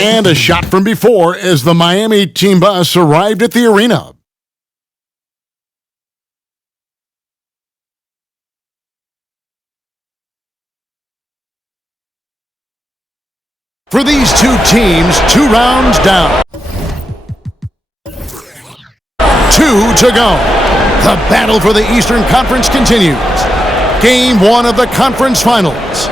And a shot from before as the Miami team bus arrived at the arena. For these two teams, 2 rounds down. 2 to go. The battle for the Eastern Conference continues. Game 1 of the conference finals.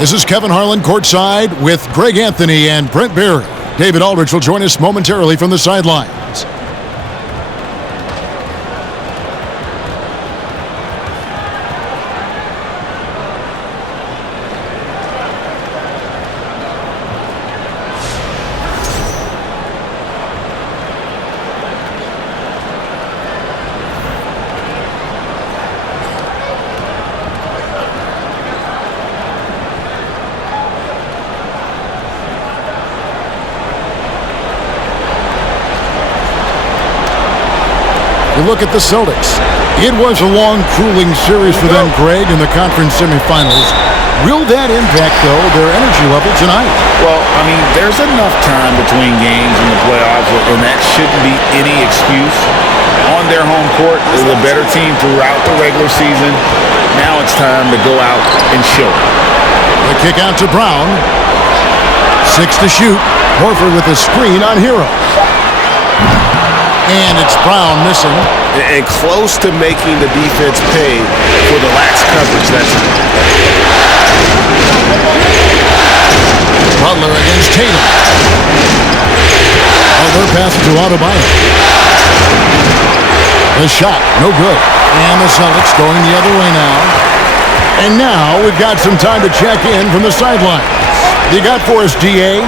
This is Kevin Harlan courtside with Greg Anthony and Brent Barry. David Aldridge will join us momentarily from the sidelines. You look at the Celtics. It was a long, grueling series for them, Greg, in the conference semifinals. Will that impact, though, their energy level tonight? Well, I mean, there's enough time between games in the playoffs, and that shouldn't be any excuse. On their home court, they're the better team throughout the regular season. Now it's time to go out and show it. The kick out to Brown. 6 to shoot. Horford with a screen on Hero. And it's Brown missing. And close to making the defense pay for the lax coverage that time. Butler against Tatum. They're passing to Adebayo. The shot, no good. And the Celtics going the other way now. And now we've got some time to check in from the sidelines. You got for us, DA?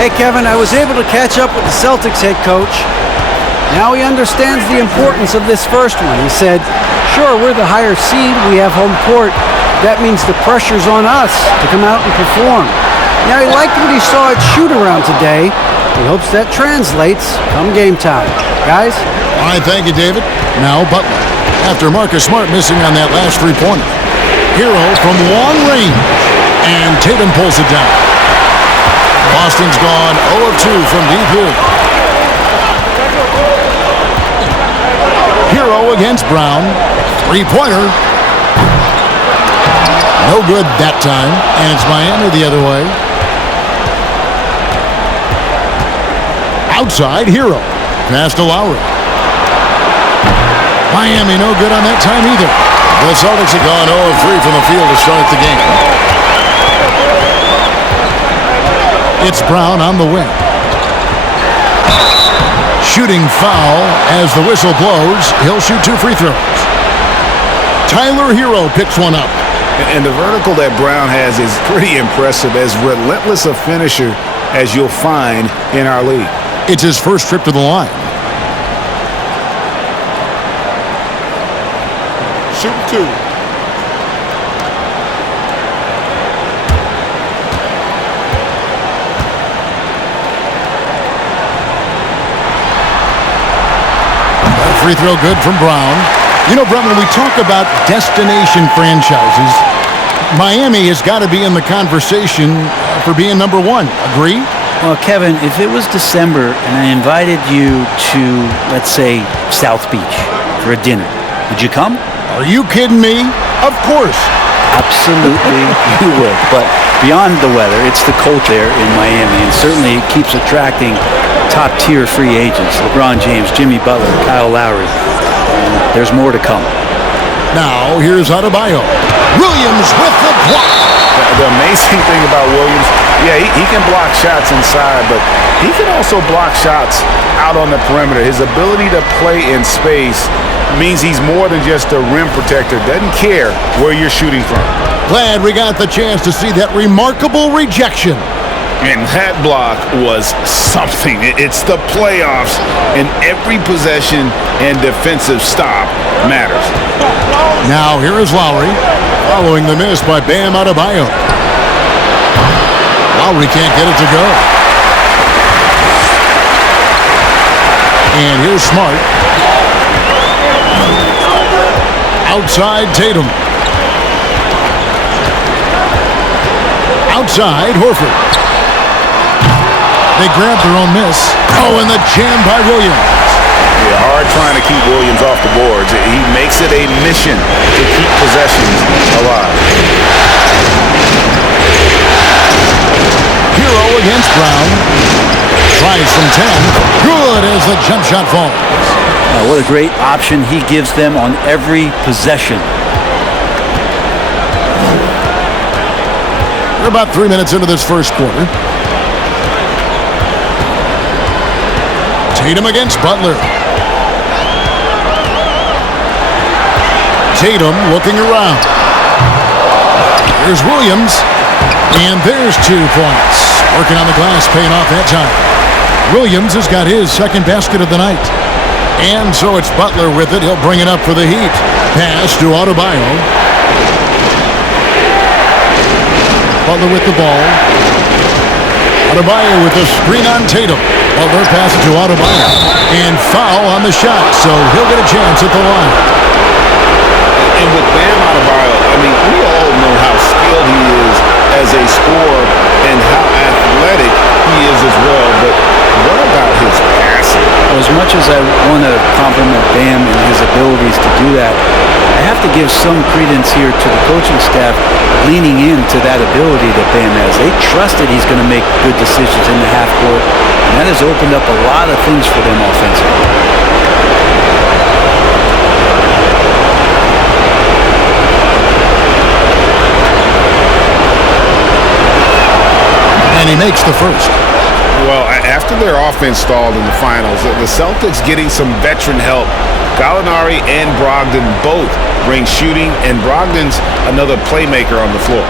Hey, Kevin, I was able to catch up with the Celtics head coach. Now he understands the importance of this first one. He said, sure, we're the higher seed. We have home court. That means the pressure's on us to come out and perform. Now, he liked what he saw at shoot-around today. He hopes that translates come game time. Guys? All right, thank you, David. Now Butler. After Marcus Smart missing on that last three-pointer. Hero from long range. And Tatum pulls it down. Boston's gone 0 of 2 from deep here. Hero against Brown. Three-pointer. No good that time. And it's Miami the other way. Outside, Hero. Pass to Lowry. Miami no good on that time either. The Celtics have gone 0 of 3 from the field to start the game. It's Brown on the wing. Shooting foul as the whistle blows. He'll shoot 2 free throws. Tyler Hero picks one up. And the vertical that Brown has is pretty impressive, as relentless a finisher as you'll find in our league. It's his first trip to the line. Shoot 2. Free throw good from Brown. You know, Brent, when we talk about destination franchises, Miami has got to be in the conversation for being number 1. Agree? Well, Kevin, if it was December and I invited you to, let's say, South Beach for a dinner, would you come? Are you kidding me? Of course. Absolutely, you would. But beyond the weather, it's the culture there in Miami, and certainly it keeps attracting top-tier free agents. LeBron James, Jimmy Butler, Kyle Lowry. There's more to come. Now, here's Adebayo. Williams with the block. The amazing thing about Williams, he can block shots inside, but he can also block shots out on the perimeter. His ability to play in space means he's more than just a rim protector. Doesn't care where you're shooting from. Glad we got the chance to see that remarkable rejection. And that block was something. It's the playoffs, and every possession and defensive stop matters. Now here is Lowry, following the miss by Bam Adebayo. Lowry can't get it to go. And here's Smart. Outside Tatum. Outside Horford. They grab their own miss. Oh, and the jam by Williams. Yeah, hard trying to keep Williams off the boards. He makes it a mission to keep possessions alive. Hero against Brown. Tries from 10. Good as the jump shot falls. What a great option he gives them on every possession. We're about 3 minutes into this first quarter. Tatum against Butler. Tatum looking around. Here's Williams. And there's 2 points. Working on the glass, paying off that time. Williams has got his second basket of the night. And so it's Butler with it. He'll bring it up for the Heat. Pass to Adebayo. Butler with the ball. Adebayo with a screen on Tatum. Butler passes to Adebayo. And foul on the shot, so he'll get a chance at the line. And with Bam Adebayo, I mean, we all know how skilled he is as a scorer and how athletic he is as well. But what about his passing? Well, as much as I want to compliment Bam and his abilities to do that, I have to give some credence here to the coaching staff leaning into that ability that Bam has. They trust that he's going to make good decisions in the half court, and that has opened up a lot of things for them offensively. And he makes the first. Well, after their offense stalled in the finals, the Celtics getting some veteran help. Gallinari and Brogdon both bring shooting, and Brogdon's another playmaker on the floor.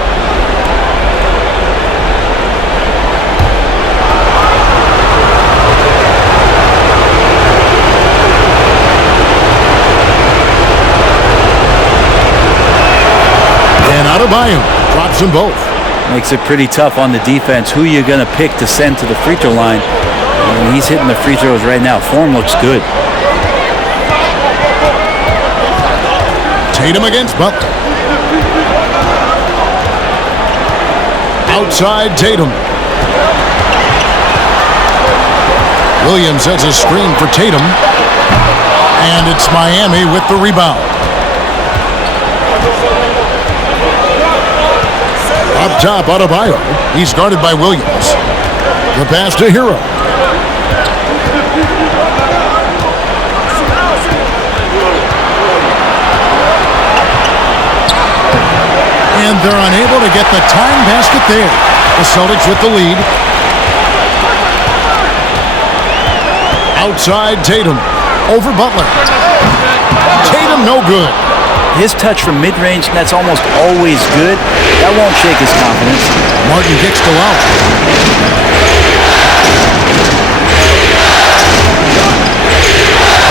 And Adebayo drops them both. Makes it pretty tough on the defense. Who you're going to pick to send to the free throw line? And he's hitting the free throws right now. Form looks good. Tatum against Butler. Outside Tatum. Williams sets a screen for Tatum. And it's Miami with the rebound. Up top, Adebayo. He's guarded by Williams. The pass to Hero. And they're unable to get the time basket there. The Celtics with the lead. Outside Tatum. Over Butler. Tatum no good. His touch from mid-range, that's almost always good. That won't shake his confidence. Martin kicks to Lowry.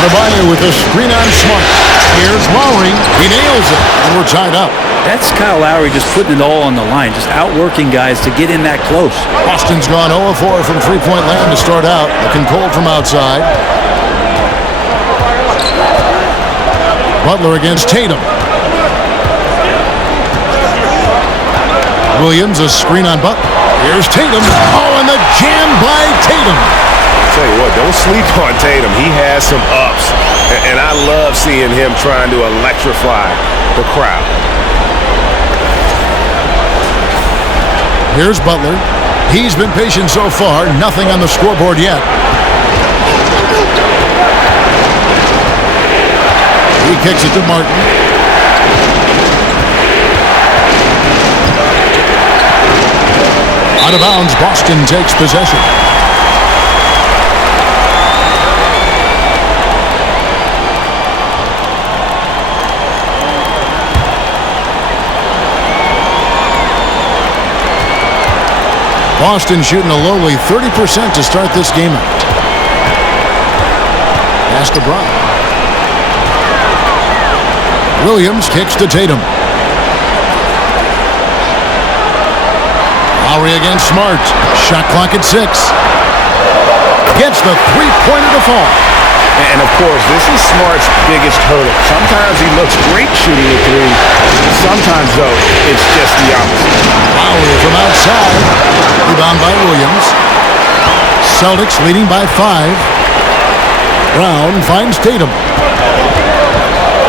Adebayo with a screen on Smart. Here's Lowry. He nails it, and we're tied up. That's Kyle Lowry just putting it all on the line, just outworking guys to get in that close. Boston's gone 0-4 from three-point land to start out. Looking cold from outside. Butler against Tatum. Williams, a screen on Butler. Here's Tatum. Oh, and the jam by Tatum. I'll tell you what, don't sleep on Tatum. He has some ups, and I love seeing him trying to electrify the crowd. Here's Butler. He's been patient so far. Nothing on the scoreboard yet. He kicks it to Martin. Out of bounds, Boston takes possession. Boston shooting a lowly 30% to start this game out. Pass to Brown. Williams kicks to Tatum. Lowry against Smart. Shot clock at 6. Gets the three-pointer to fall. And, of course, this is Smart's biggest hurdle. Sometimes he looks great shooting a three. Sometimes, though, it's just the opposite. Lowry from outside. Rebound by Williams. Celtics leading by 5. Brown finds Tatum.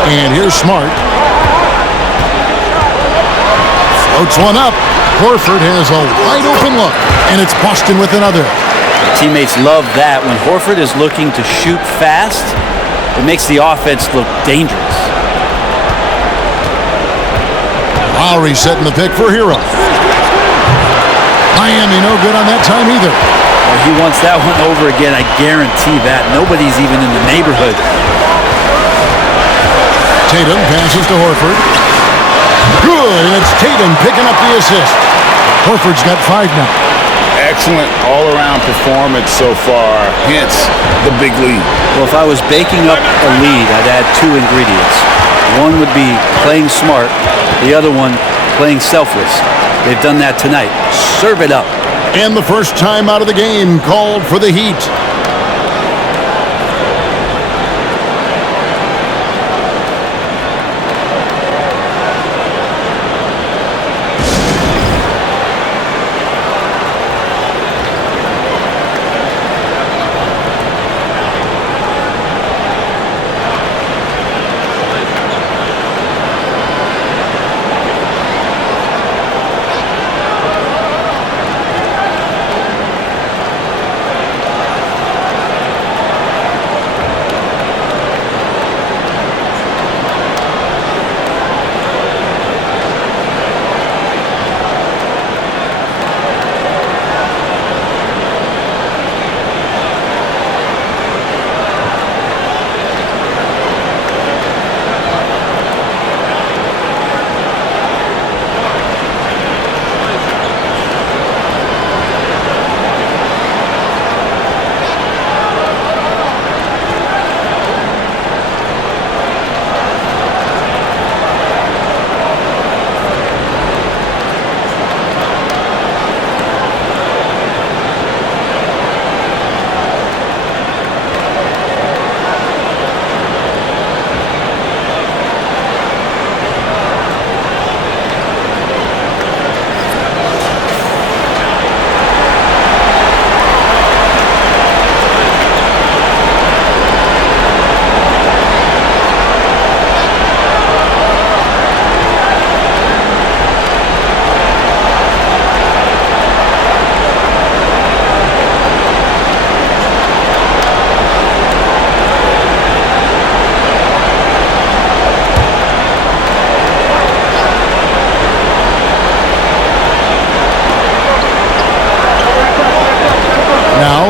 And here's Smart. Floats one up. Horford has a wide open look, and it's Boston with another. Teammates love that. When Horford is looking to shoot fast, it makes the offense look dangerous. Lowry setting the pick for Hero. Miami no good on that time either. Well, he wants that one over again, I guarantee that. Nobody's even in the neighborhood. Tatum passes to Horford. Good, and it's Tatum picking up the assist. Horford's got 5 now. Excellent all-around performance so far, hence the big lead. Well, if I was baking up a lead, I'd add 2 ingredients. One would be playing smart. The other one, playing selfless. They've done that tonight. Serve it up. And the first time out of the game called for the Heat.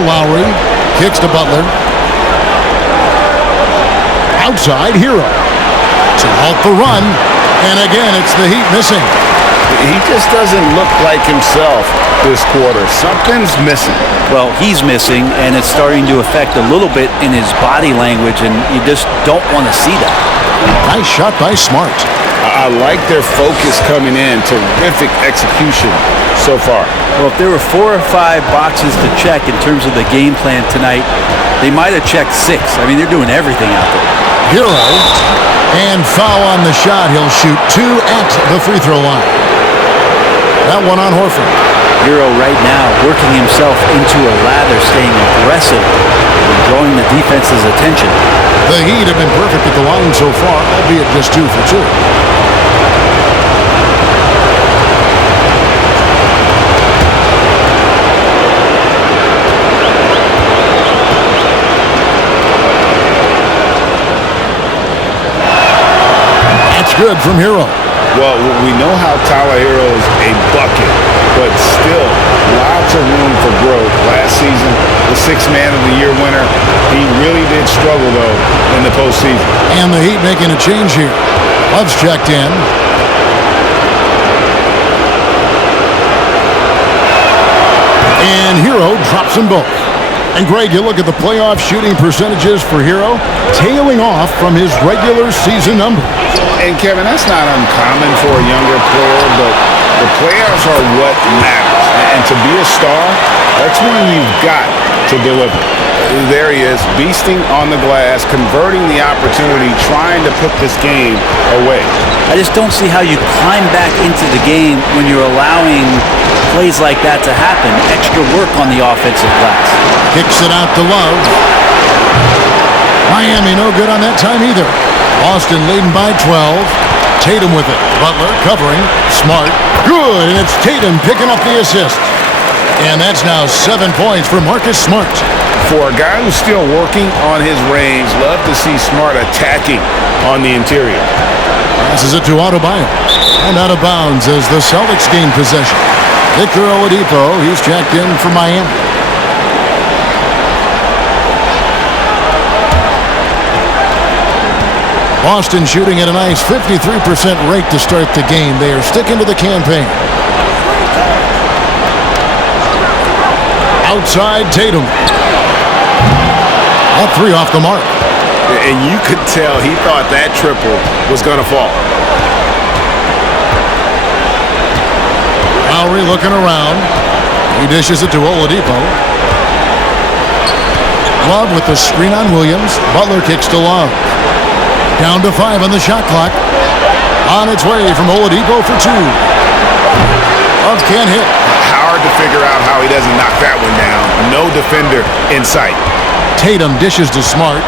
Lowry kicks to Butler. Outside, Hero to halt the run. And again, it's the Heat missing. He just doesn't look like himself this quarter. Something's missing. Well, he's missing, and it's starting to affect a little bit in his body language, and you just don't want to see that. Nice shot by Smart. I like their focus coming in. Terrific execution so far. Well, if there were 4 or 5 boxes to check in terms of the game plan tonight, they might have checked 6. I mean, they're doing everything out there. Hero, and foul on the shot. He'll shoot 2 at the free throw line. That one on Horford. Hero right now working himself into a lather, staying aggressive and drawing the defense's attention. The Heat have been perfect at the line so far, albeit just 2 for 2. That's good from Hero. Well, we know how Tyler Hero is a bucket, but still lots of room for growth. Last season, the 6th Man of the Year winner, he really did struggle, though, in the postseason. And the Heat making a change here. Love's checked in. And Hero drops them both. And Greg, you look at the playoff shooting percentages for Hero, tailing off from his regular season numbers. And Kevin, that's not uncommon for a younger player, but the playoffs are what matters. And to be a star, That's when you've got to deliver. There he is, beasting on the glass, converting the opportunity, trying to put this game away. I just don't see how you climb back into the game when you're allowing plays like that to happen. Extra work on the offensive glass. Kicks it out to Love. Miami no good on that time either. Boston leading by 12. Tatum with it. Butler covering. Smart. Good, and it's Tatum picking up the assist. And that's now 7 points for Marcus Smart. For a guy who's still working on his range, love to see Smart attacking on the interior. Passes it to Adebayo. And out of bounds as the Celtics gain possession. Victor Oladipo, he's checked in for Miami. Boston shooting at a nice 53% rate to start the game. They are sticking to the campaign. Outside Tatum. All three off the mark. And you could tell he thought that triple was going to fall. Lowry looking around. He dishes it to Oladipo. Love with the screen on Williams. Butler kicks to Love. Down to 5 on the shot clock. On its way from Oladipo for 2. Love can't hit. Hard to figure out how he doesn't knock that one down. No defender in sight. Tatum dishes to Smart.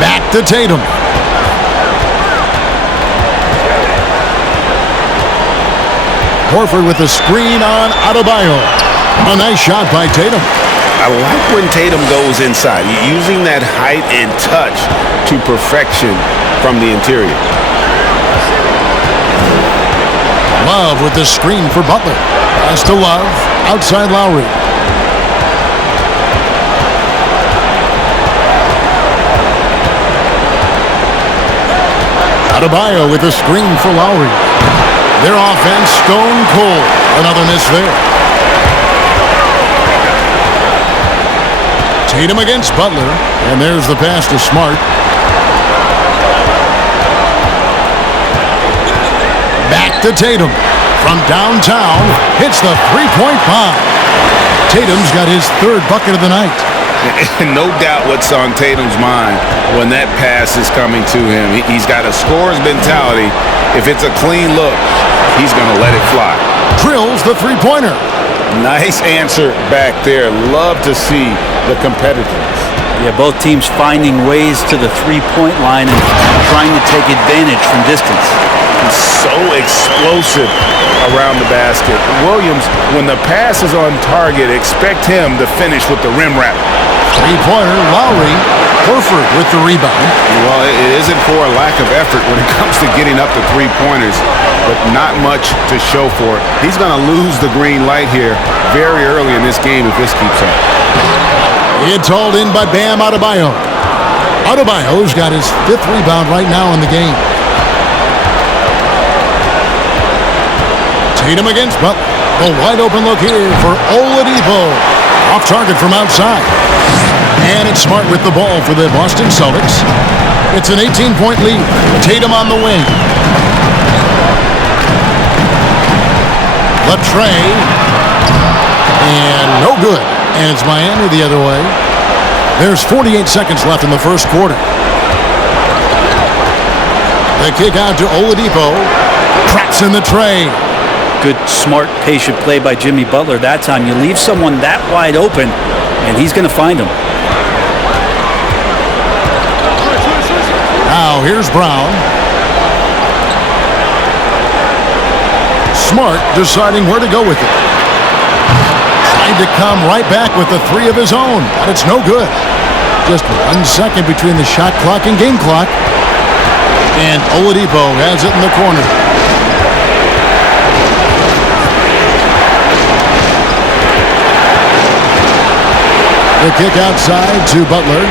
Back to Tatum. Horford with the screen on Adebayo. A nice shot by Tatum. I like when Tatum goes inside, using that height and touch to perfection from the interior. Love with the screen for Butler. Pass to Love. Outside Lowry. Adebayo with the screen for Lowry. Their offense stone cold. Another miss there. Tatum against Butler. And there's the pass to Smart. Back to Tatum. From downtown, hits the three-point bomb. Tatum's got his third bucket of the night. No doubt what's on Tatum's mind when that pass is coming to him. He's got a scorer's mentality. If it's a clean look, he's going to let it fly. Drills the three-pointer. Nice answer back there. Love to see the competitiveness. Yeah, both teams finding ways to the three-point line and trying to take advantage from distance. He's so explosive around the basket. Williams, when the pass is on target, expect him to finish with the rim wrap. Three-pointer, Lowry. Horford with the rebound. Well, it isn't for a lack of effort when it comes to getting up to three-pointers, but not much to show for it. He's going to lose the green light here very early in this game if this keeps up. It's hauled in by Bam Adebayo. Adebayo's got his 5th rebound right now in the game. Tatum against Butler. A wide open look here for Oladipo. Off target from outside. And it's Smart with the ball for the Boston Celtics. It's an 18-point lead. Tatum on the wing. Latrey. And no good. And it's Miami the other way. There's 48 seconds left in the first quarter. The kick out to Oladipo. Traps in the tray. Good, smart, patient play by Jimmy Butler that time. You leave someone that wide open, and he's going to find him. Now here's Brown. Smart deciding where to go with it. Trying to come right back with the 3 of his own, but it's no good. Just 1 second between the shot clock and game clock. And Oladipo has it in the corner. The kick outside to Butler.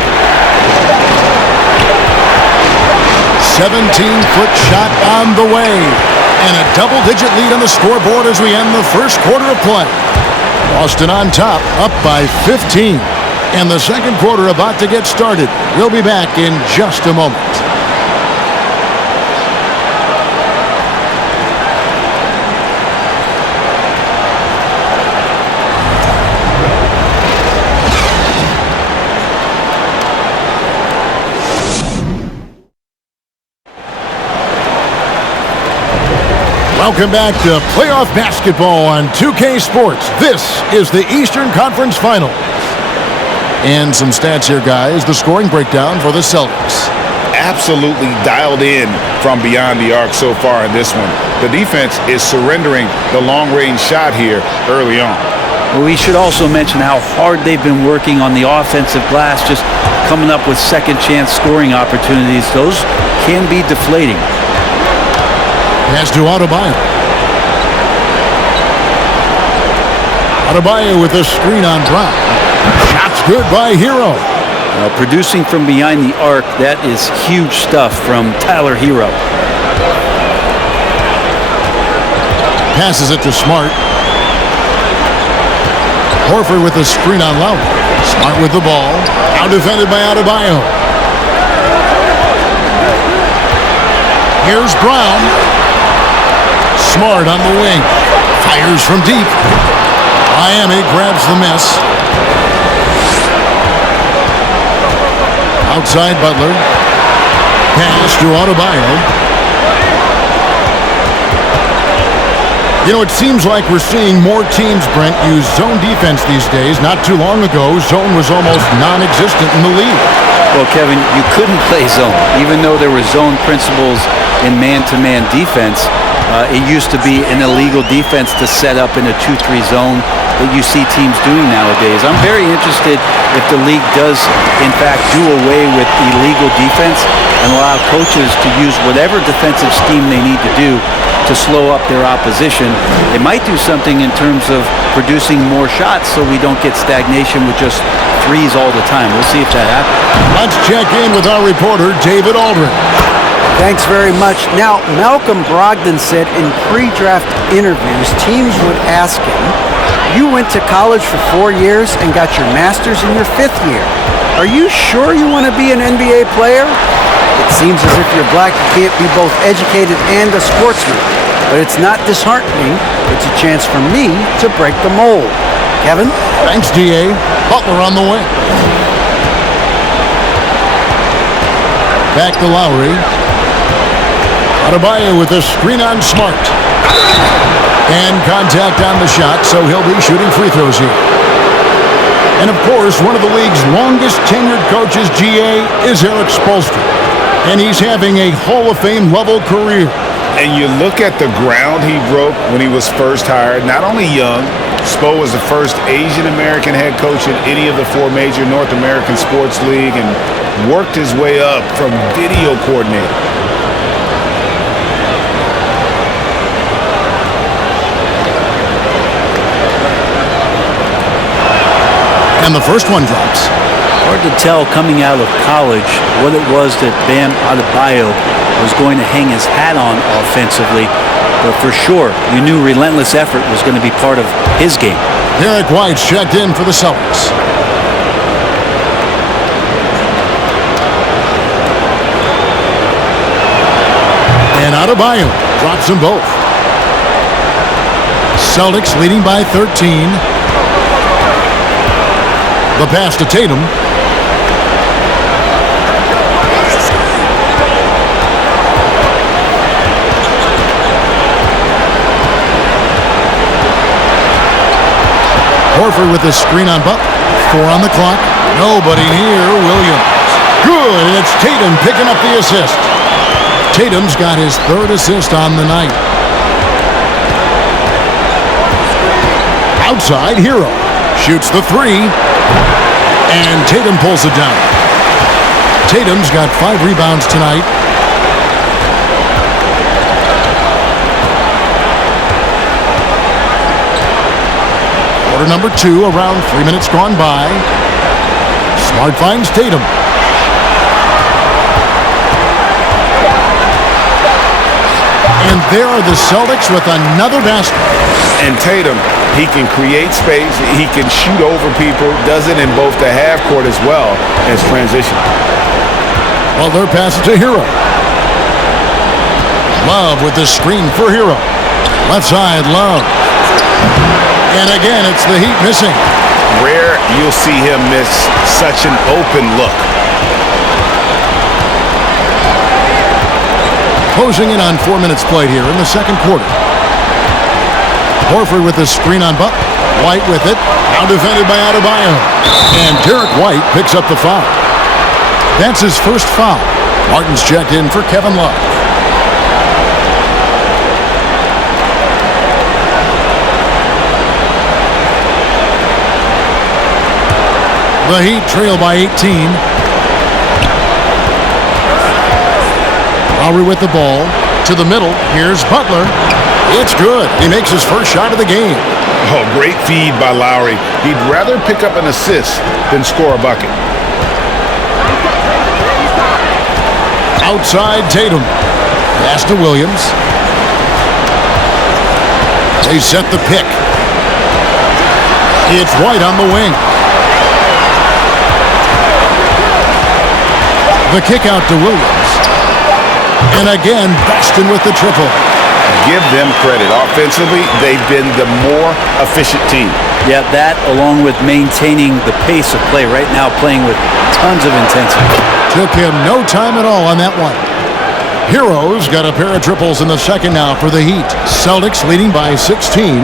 17-foot shot on the way. And a double-digit lead on the scoreboard as we end the first quarter of play. Boston on top, up by 15. And the second quarter about to get started. We'll be back in just a moment. Welcome back to playoff basketball on 2K Sports. This is the Eastern Conference Final. And some stats here, guys. The scoring breakdown for the Celtics. Absolutely dialed in from beyond the arc so far in this one. The defense is surrendering the long-range shot here early on. Well, we should also mention how hard they've been working on the offensive glass, just coming up with second-chance scoring opportunities. Those can be deflating. Pass to Adebayo. Adebayo with a screen on Brown. Shot's good by Hero. Producing from behind the arc, that is huge stuff from Tyler Hero. Passes it to Smart. Horford with a screen on Lowry. Smart with the ball. Now defended by Adebayo. Here's Brown. Smart on the wing. Fires from deep. Miami grabs the miss. Outside Butler. Pass to Adebayo. You know, it seems like we're seeing more teams, Brent, use zone defense these days. Not too long ago, zone was almost non-existent in the league. Well, Kevin, you couldn't play zone. Even though there were zone principles in man-to-man defense, it used to be an illegal defense to set up in a 2-3 zone that you see teams doing nowadays. I'm very interested if the league does, in fact, do away with illegal defense and allow coaches to use whatever defensive scheme they need to do to slow up their opposition. It might do something in terms of producing more shots so we don't get stagnation with just threes all the time. We'll see if that happens. Let's check in with our reporter, David Aldridge. Thanks very much. Now, Malcolm Brogdon said in pre-draft interviews, teams would ask him, you went to college for 4 years and got your master's in your 5th year. Are you sure you want to be an NBA player? It seems as if you're black, you can't be both educated and a sportsman. But it's not disheartening. It's a chance for me to break the mold. Kevin? Thanks, D.A. Butler on the wing. Back to Lowry. Adebayo with a screen on Smart. And contact on the shot, so he'll be shooting free throws here. And of course, one of the league's longest tenured coaches, GA, is Eric Spoelstra. And he's having a Hall of Fame level career. And you look at the ground he broke when he was first hired. Not only young, Spo was the first Asian American head coach in any of the 4 major North American sports league and worked his way up from video coordinator. And the first one drops. Hard to tell coming out of college what it was that Bam Adebayo was going to hang his hat on offensively. But for sure, you knew relentless effort was going to be part of his game. Derek White's checked in for the Celtics. And Adebayo drops them both. Celtics leading by 13. The pass to Tatum. Horford with the screen on Butler. 4 on the clock. Nobody near Williams. Good, and it's Tatum picking up the assist. Tatum's got his 3rd assist on the night. Outside, Hero. Shoots the 3. And Tatum pulls it down. Tatum's got 5 rebounds tonight. Quarter number 2, around 3 minutes gone by. Smart finds Tatum. And there are the Celtics with another basket. And Tatum, he can create space, he can shoot over people, does it in both the half court as well as transition. Butler passes to Hero. Love with the screen for Hero. Left side, Love. And again, it's the Heat missing. Rare you'll see him miss such an open look. Closing in on 4 minutes played here in the second quarter. Horford with the screen on Butler. White with it. Now defended by Adebayo. And Derek White picks up the foul. That's his first foul. Martin's checked in for Kevin Love. The Heat trail by 18. Lowry with the ball. To the middle. Here's Butler. It's good. He makes his first shot of the game. Oh, great feed by Lowry. He'd rather pick up an assist than score a bucket. Outside Tatum. Pass to Williams. They set the pick. It's White on the wing. The kick out to Williams. And again, Boston with the triple. Give them credit. Offensively, they've been the more efficient team. Yeah, that along with maintaining the pace of play right now, playing with tons of intensity. Took him no time at all on that one. Heroes got a pair of triples in the second now for the Heat. Celtics leading by 16.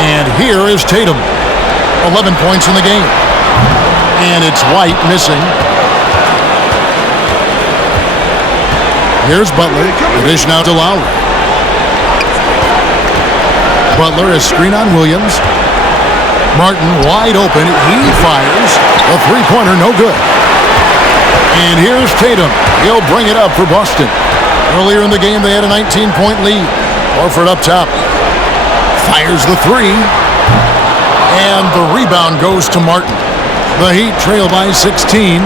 And here is Tatum. 11 points in the game. And it's White missing. Here's Butler. The dish now to Lowry. Butler is screen on Williams. Martin wide open. He fires. A three-pointer, no good. And here's Tatum. He'll bring it up for Boston. Earlier in the game, they had a 19-point lead. Horford up top. Fires the three. And the rebound goes to Martin. The Heat trail by 16.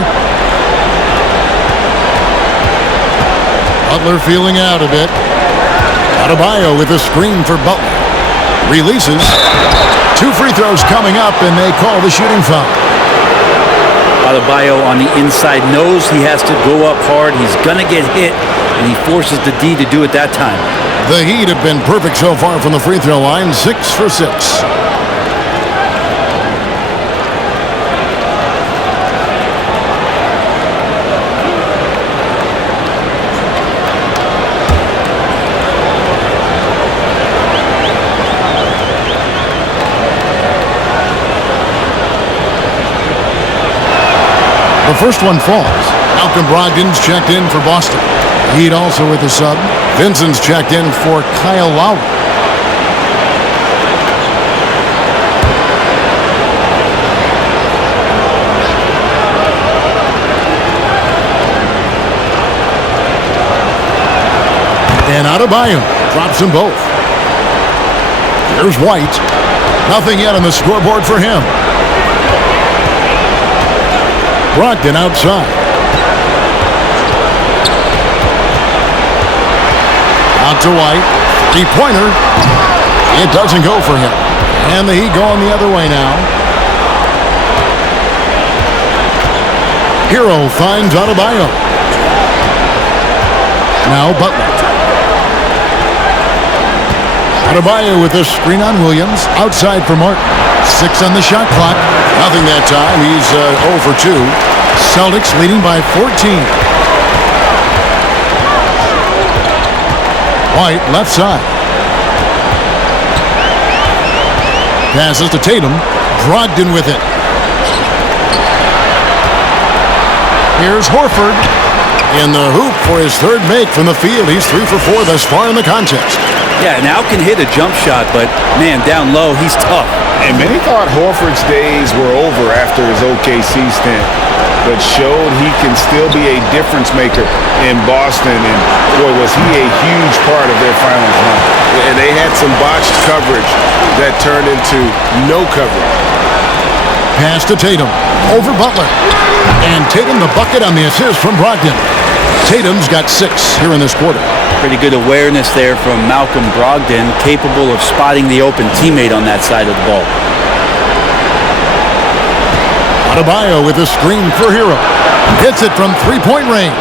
Butler feeling out a bit. Adebayo with a screen for Butler. Releases. 2 free throws coming up, and they call the shooting foul. Adebayo on the inside knows he has to go up hard. He's going to get hit, and he forces the D to do it that time. The Heat have been perfect so far from the free throw line. 6 for 6. The first one falls. Malcolm Brogdon's checked in for Boston. Heat also with the sub. Vincent's checked in for Kyle Lowry. And Adebayo drops them both. Here's White. Nothing yet on the scoreboard for him. Brogdon outside. Out to White. Three-pointer. It doesn't go for him. And the Heat going the other way now. Hero finds Adebayo. Now Butler. Adebayo with a screen on Williams. Outside for Martin. 6 on the shot clock. Nothing that time. He's 0 for 2. Celtics leading by 14. White left side. Passes to Tatum. Brogdon with it. Here's Horford. In the hoop for his third make from the field. He's 3 for 4 thus far in the contest. Yeah, now can hit a jump shot, but man, down low, he's tough. And many thought Horford's days were over after his OKC stint, but showed he can still be a difference maker in Boston. And boy, was he a huge part of their finals run. And they had some botched coverage that turned into no coverage. Pass to Tatum. Over Butler. And Tatum the bucket on the assist from Brogdon. Tatum's got 6 here in this quarter. Pretty good awareness there from Malcolm Brogdon, capable of spotting the open teammate on that side of the ball. Adebayo with a screen for Hero. Hits it from three-point range.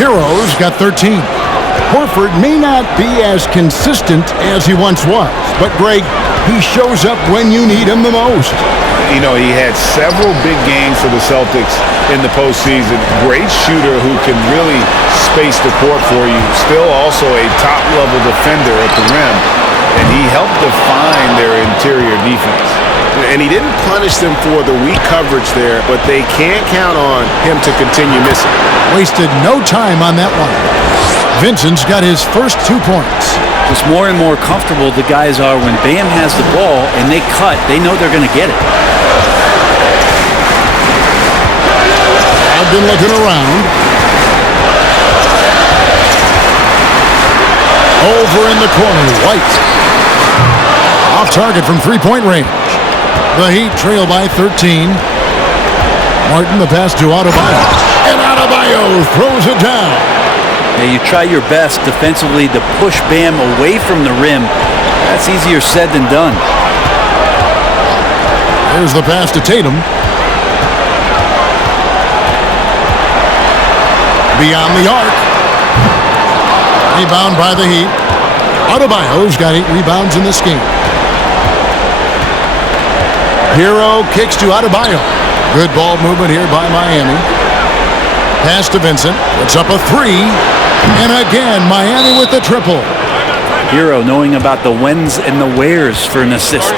Hero's got 13. Horford may not be as consistent as he once was, but Greg, he shows up when you need him the most. You know, he had several big games for the Celtics in the postseason. Great shooter who can really space the court for you. Still also a top-level defender at the rim, and he helped define their interior defense. And he didn't punish them for the weak coverage there, but they can't count on him to continue missing. Wasted no time on that one. Vincent's got his first 2 points. Just more and more comfortable the guys are when Bam has the ball and they cut. They know they're going to get it. I've been looking around. Over in the corner, White. Off target from three-point range. The Heat trail by 13. Martin, the pass to Adebayo. And Adebayo throws it down. Now you try your best defensively to push Bam away from the rim. That's easier said than done. There's the pass to Tatum. Beyond the arc. Rebound by the Heat. Adebayo's got 8 rebounds in this game. Hero kicks to Adebayo. Good ball movement here by Miami. Pass to Vincent. Puts up a 3. And again, Miami with the triple. Hero knowing about the whens and the wheres for an assist.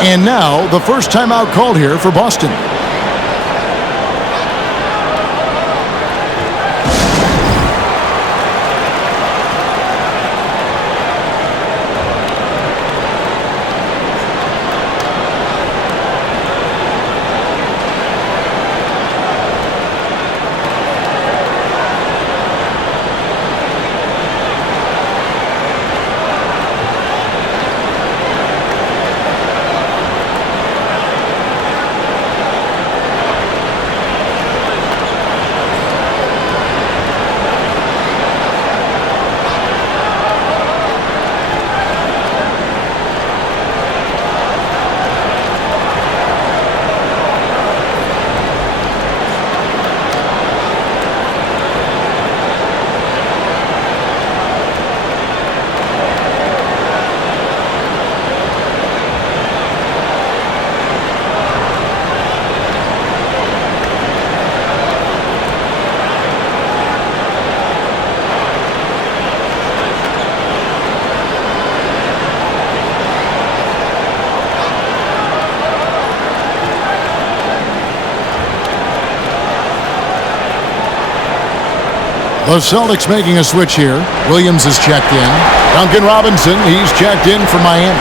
And now the first timeout called here for Boston. The Celtics making a switch here. Williams is checked in. Duncan Robinson, he's checked in for Miami.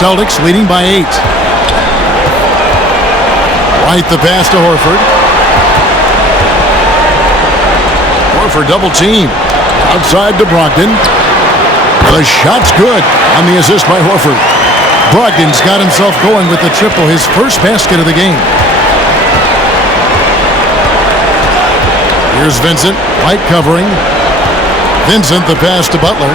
Celtics leading by 8. Right, the pass to Horford. Horford double team. Outside to Brogdon. The shot's good on the assist by Horford. Brogdon's got himself going with the triple, his first basket of the game. Here's Vincent. White covering. Vincent, the pass to Butler.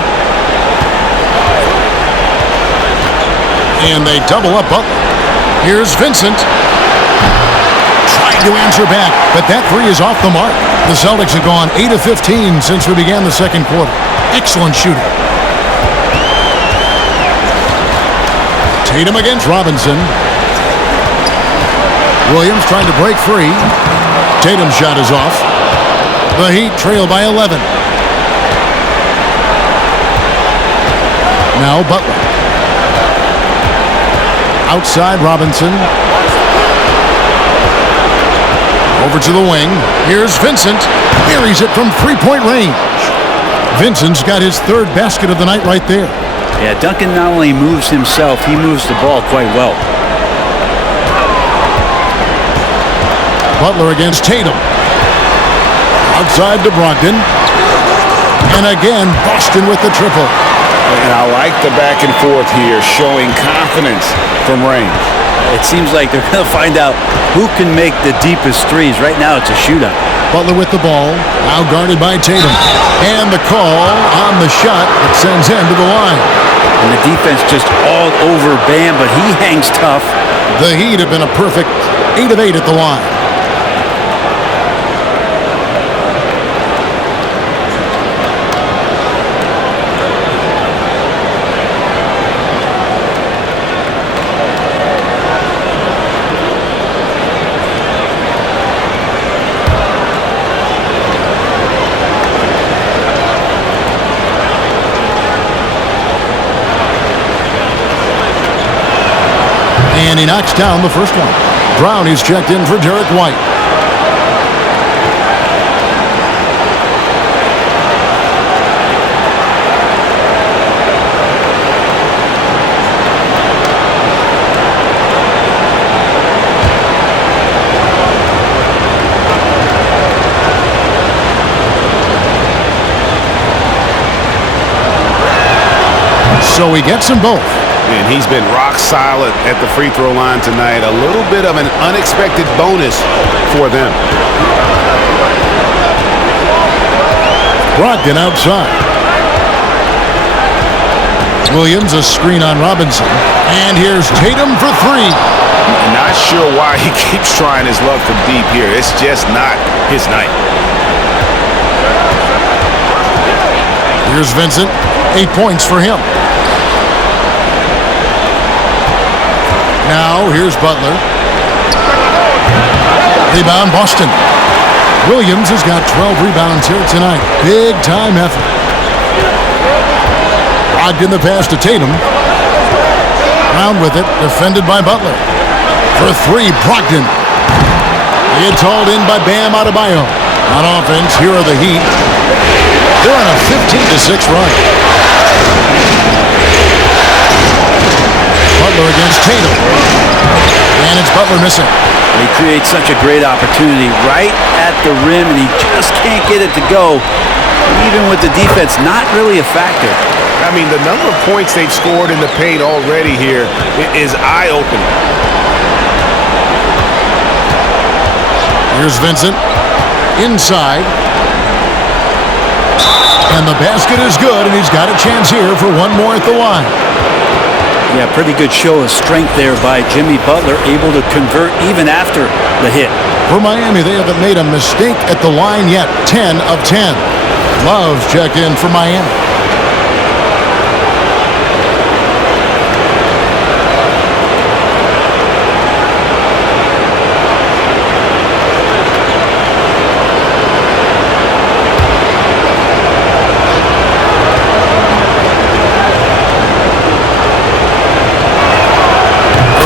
And they double up Butler. Here's Vincent. Trying to answer back, but that 3 is off the mark. The Celtics have gone 8 of 15 since we began the second quarter. Excellent shooting. Tatum against Robinson. Williams trying to break free. Tatum's shot is off. The Heat trail by 11. Now Butler. Outside Robinson. Over to the wing. Here's Vincent. Buries it from three-point range. Vincent's got his 3rd basket of the night right there. Yeah, Duncan not only moves himself, he moves the ball quite well. Butler against Tatum. Outside to Brogdon. And again, Boston with the triple. And I like the back and forth here, showing confidence from range. It seems like they're going to find out who can make the deepest threes. Right now, it's a shootout. Butler with the ball, now guarded by Tatum. And the call on the shot that sends him to the line. And the defense just all over Bam, but he hangs tough. The Heat have been a perfect 8 of 8 at the line. And he knocks down the first one. Brown is checked in for Derek White. So he gets them both. And he's been rock solid at the free throw line tonight. A little bit of an unexpected bonus for them. Brogdon outside. Williams a screen on Robinson. And here's Tatum for three. Not sure why he keeps trying his luck from deep here. It's just not his night. Here's Vincent. 8 points for him. Now, here's Butler. Rebound, Boston. Williams has got 12 rebounds here tonight. Big time effort. Brogdon the pass to Tatum. Brown with it, defended by Butler. For three, Brogdon. It's hauled in by Bam Adebayo. On offense, here are the Heat. They're on a 15-6 run. Butler against Tatum. And it's Butler missing. He creates such a great opportunity right at the rim, and he just can't get it to go. Even with the defense, not really a factor. I mean, the number of points they've scored in the paint already here is eye-opening. Here's Vincent. Inside. And the basket is good, and he's got a chance here for one more at the line. Yeah, pretty good show of strength there by Jimmy Butler, able to convert even after the hit. For Miami, they haven't made a mistake at the line yet. 10 of 10. Love's check in for Miami.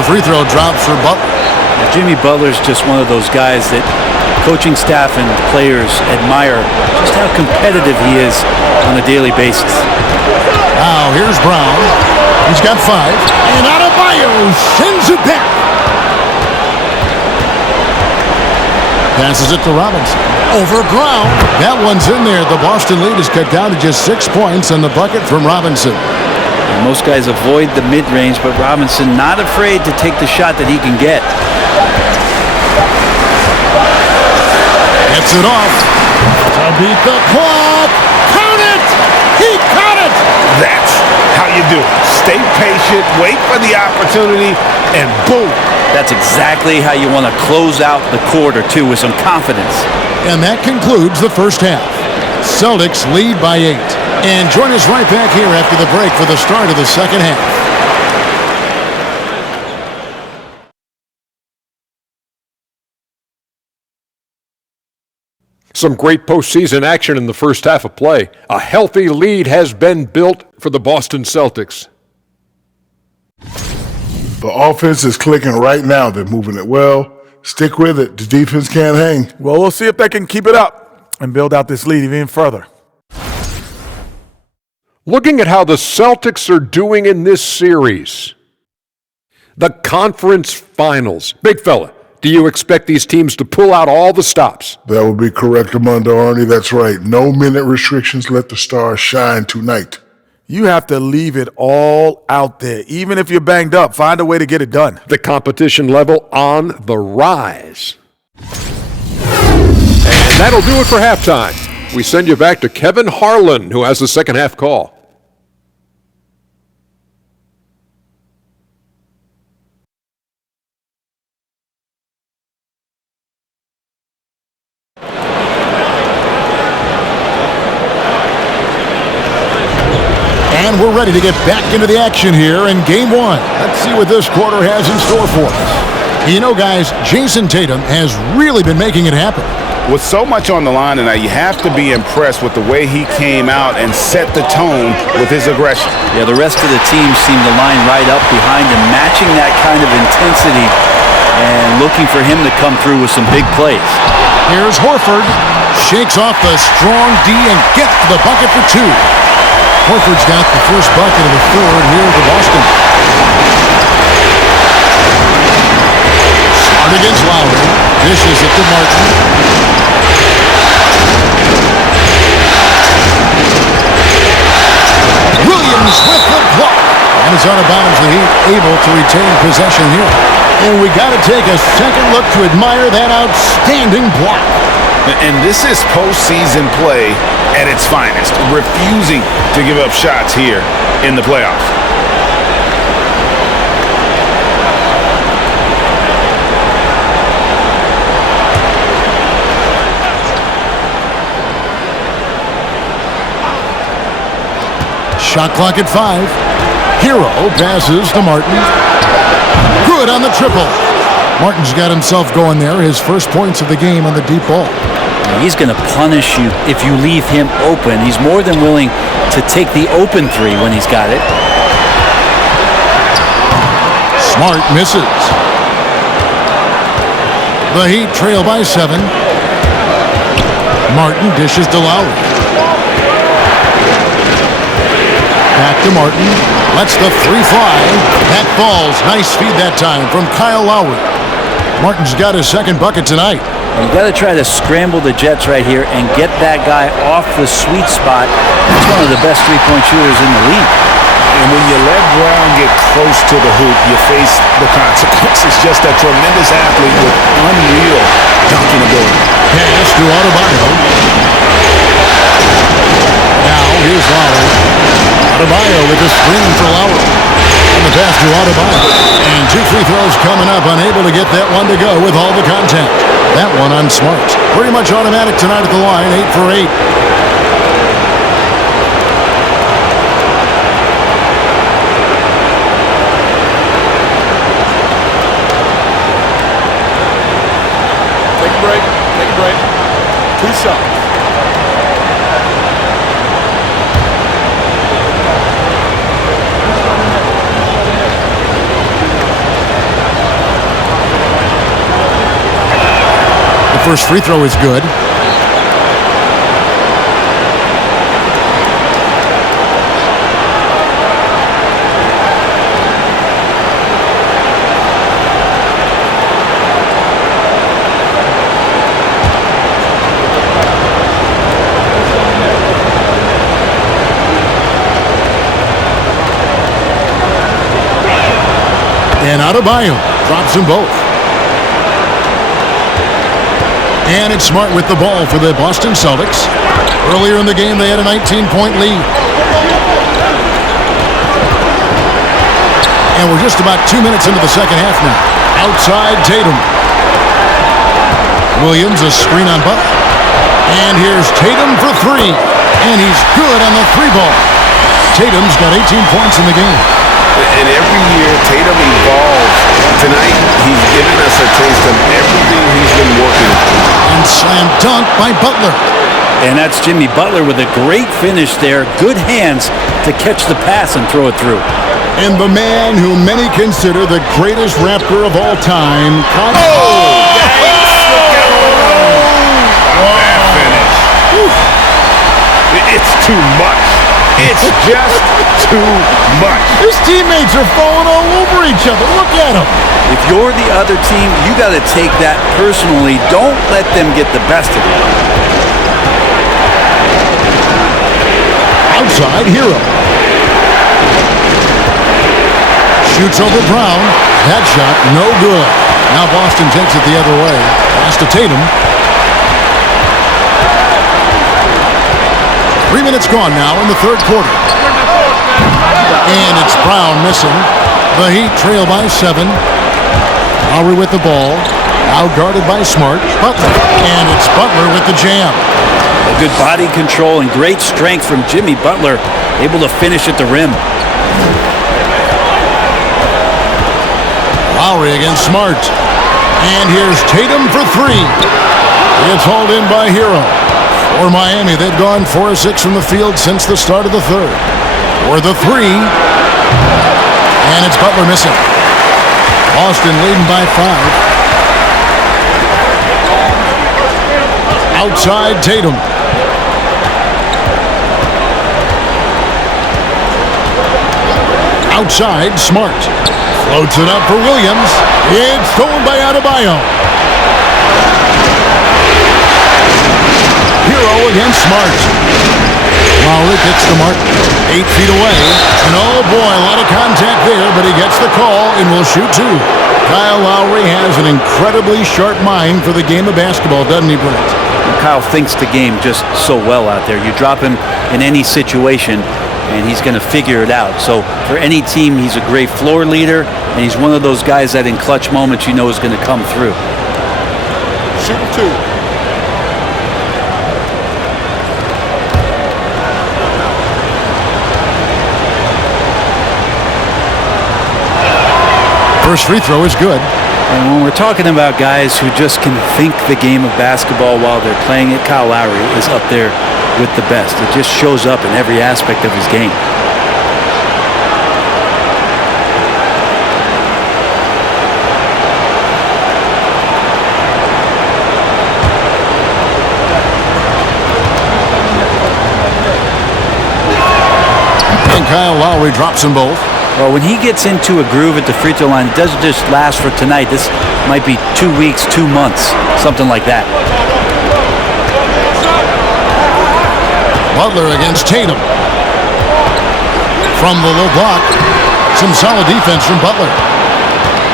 Free throw drops for Butler. Now, Jimmy Butler's just one of those guys that coaching staff and players admire just how competitive he is on a daily basis. Now here's Brown. He's got 5. And Adebayo sends it back. Passes it to Robinson. Over Brown. That one's in there. The Boston lead is cut down to just 6 points and the bucket from Robinson. Most guys avoid the mid-range, but Robinson not afraid to take the shot that he can get. Gets it off to beat the clock. Count it! He caught it! That's how you do it. Stay patient, wait for the opportunity, and boom. That's exactly how you want to close out the quarter, too, with some confidence. And that concludes the first half. Celtics lead by 8. And join us right back here after the break for the start of the second half. Some great postseason action in the first half of play. A healthy lead has been built for the Boston Celtics. The offense is clicking right now. They're moving it well. Stick with it. The defense can't hang. Well, we'll see if they can keep it up and build out this lead even further. Looking at how the Celtics are doing in this series, the conference finals. Big fella, do you expect these teams to pull out all the stops? That would be correct, Armando Arnie. That's right. No minute restrictions. Let the stars shine tonight. You have to leave it all out there. Even if you're banged up, find a way to get it done. The competition level on the rise. And that'll do it for halftime. We send you back to Kevin Harlan, who has the second half call. And we're ready to get back into the action here in Game 1. Let's see what this quarter has in store for us. You know, guys, Jason Tatum has really been making it happen. With so much on the line tonight, you have to be impressed with the way he came out and set the tone with his aggression. Yeah, the rest of the team seemed to line right up behind him, matching that kind of intensity and looking for him to come through with some big plays. Here's Horford. Shakes off the strong D and gets to the bucket for 2. Horford's got the first bucket of the third here for Boston. Smart against Lowry. Dishes it to Martin. Williams with the block. And it's out of bounds. The Heat able to retain possession here. And we got to take a second look to admire that outstanding block. And this is postseason play at its finest, refusing to give up shots here in the playoffs. Shot clock at 5. Hero passes to Martin. Good on the triple. Martin's got himself going there. His first points of the game on the deep ball. He's going to punish you if you leave him open. He's more than willing to take the open three when he's got it. Smart misses. The Heat trail by 7. Martin dishes to Lowry. Back to Martin. Lets the three fly. That falls. Nice feed that time from Kyle Lowry. Martin's got his second bucket tonight. You got to try to scramble the Jets right here and get that guy off the sweet spot. He's one of the best three-point shooters in the league. And when you let Brown get close to the hoop, you face the consequences. Just a tremendous athlete with unreal dunking ability. Pass to Adebayo. Now here's Lowry. Adebayo with the screen for Lowry. And the pass to Adebayo. And 2 free throws coming up. Unable to get that one to go with all the contact. That one on Smart. Pretty much automatic tonight at the line. 8 for 8. Take a break. Take a break. 2 shots. First free throw is good. And Adebayo drops them both. And it's Smart with the ball for the Boston Celtics. Earlier in the game, they had a 19-point lead. And we're just about 2 minutes into the second half now. Outside Tatum. Williams, a screen on Butler. And here's Tatum for 3. And he's good on the 3-ball. Tatum's got 18 points in the game. And every year, Tatum evolves. Tonight, he's given us a taste of everything he's been working on. And slam dunk by Butler. And that's Jimmy Butler with a great finish there. Good hands to catch the pass and throw it through. And the man who many consider the greatest Raptor of all time. That finish. It's too much. It's just too much. His teammates are falling all over each other. Look at him. If you're the other team, you got to take that personally. Don't let them get the best of you. Outside Hero. Shoots over Brown. That shot, no good. Now Boston takes it the other way. Pass to Tatum. 3 minutes gone now in the third quarter. And it's Brown missing. The Heat trail by 7. Lowry with the ball. Now guarded by Smart. Butler. And it's Butler with the jam. A good body control and great strength from Jimmy Butler, able to finish at the rim. Lowry against Smart. And here's Tatum for 3. It's hauled in by Hero. For Miami, they've gone 4 of 6 from the field since the start of the third. For the 3. And it's Butler missing. Boston leading by 5. Outside Tatum. Outside Smart. Floats it up for Williams. It's stolen by Adebayo. Hero against Smart. Lowry gets the mark 8 feet away. And oh boy, a lot of contact there, but he gets the call and will shoot 2. Kyle Lowry has an incredibly sharp mind for the game of basketball, doesn't he, Brent? Kyle thinks the game just so well out there. You drop him in any situation, and he's going to figure it out. So for any team, he's a great floor leader, and he's one of those guys that in clutch moments you know is going to come through. Shoot 2. First free throw is good. And when we're talking about guys who just can think the game of basketball while they're playing it, Kyle Lowry is up there with the best. It just shows up in every aspect of his game. And Kyle Lowry drops them both. Well, when he gets into a groove at the free throw line, it doesn't just last for tonight. This might be 2 weeks, 2 months, something like that. Butler against Tatum. From the low block, some solid defense from Butler.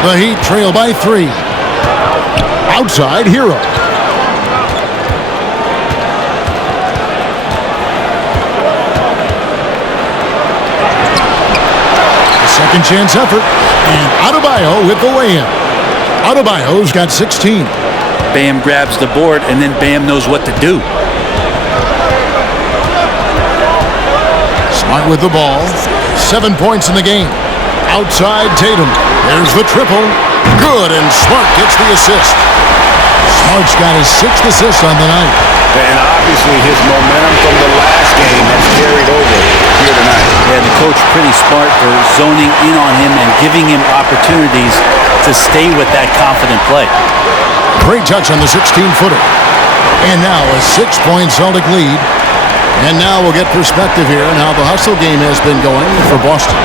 The Heat trail by 3. Outside, Hero. Second chance effort, and Adebayo with the lay-in. Adebayo's got 16. Bam grabs the board, and then Bam knows what to do. Smart with the ball. 7 points in the game. Outside Tatum. There's the triple. Good, and Smart gets the assist. Smart's got his 6th assist on the night. And obviously his momentum from the last game has carried over here tonight. Yeah, the coach pretty smart for zoning in on him and giving him opportunities to stay with that confident play. Great touch on the 16-footer. And now a 6-point Celtic lead. And now we'll get perspective here on how the hustle game has been going for Boston.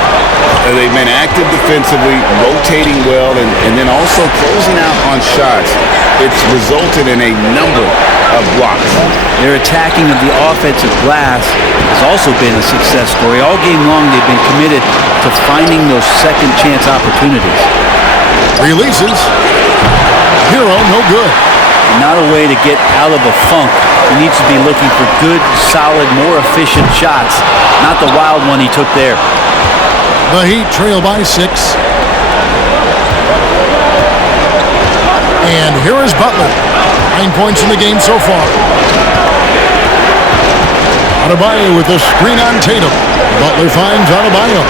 They've been active defensively, rotating well, and then also closing out on shots. It's resulted in a number of blocks. Their attacking of the offensive glass has also been a success story. All game long, they've been committed to finding those second chance opportunities. Releases. Hero, no good. And not a way to get out of a funk. He needs to be looking for good, solid, more efficient shots, not the wild one he took there. The Heat trail by 6. And here is Butler. 9 points in the game so far. Adebayo with the screen on Tatum. Butler finds Adebayo.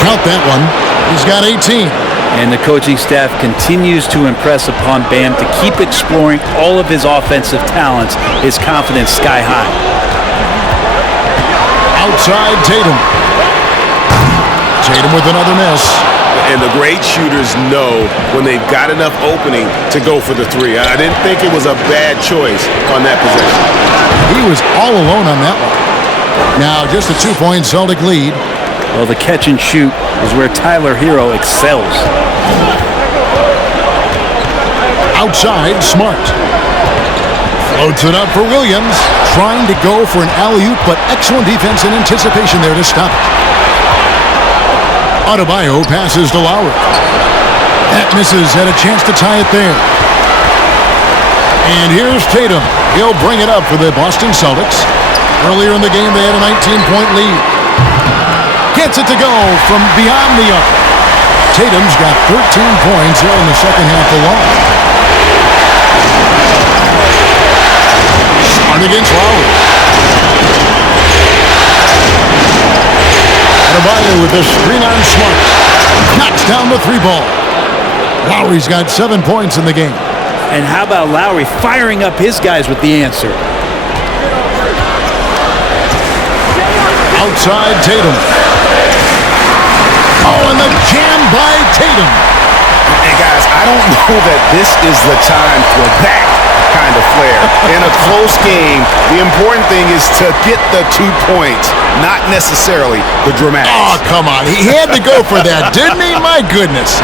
Count that one. He's got 18. And the coaching staff continues to impress upon Bam to keep exploring all of his offensive talents, his confidence sky high. Outside Tatum. Tatum with another miss. And the great shooters know when they've got enough opening to go for the 3. I didn't think it was a bad choice on that possession. He was all alone on that one. Now just a 2-point Celtic lead. Well, the catch and shoot is where Tyler Hero excels. Outside, Smart. Floats it up for Williams. Trying to go for an alley-oop, but excellent defense and anticipation there to stop it. Adebayo passes to Lowry. That misses, had a chance to tie it there. And here's Tatum. He'll bring it up for the Boston Celtics. Earlier in the game, they had a 19-point lead. Gets it to go from beyond the arc. Tatum's got 13 points here in the second half alone. Smart against Lowry. Adebayo with the screen on Smart. Knocks down the three ball. Lowry's got 7 points in the game. And how about Lowry firing up his guys with the answer? Outside Tatum. Oh, and the jam by Tatum. Hey, guys, I don't know that this is the time for that kind of flair. In a close game, the important thing is to get the 2 points, not necessarily the dramatics. Oh, come on. He had to go for that, didn't he? My goodness.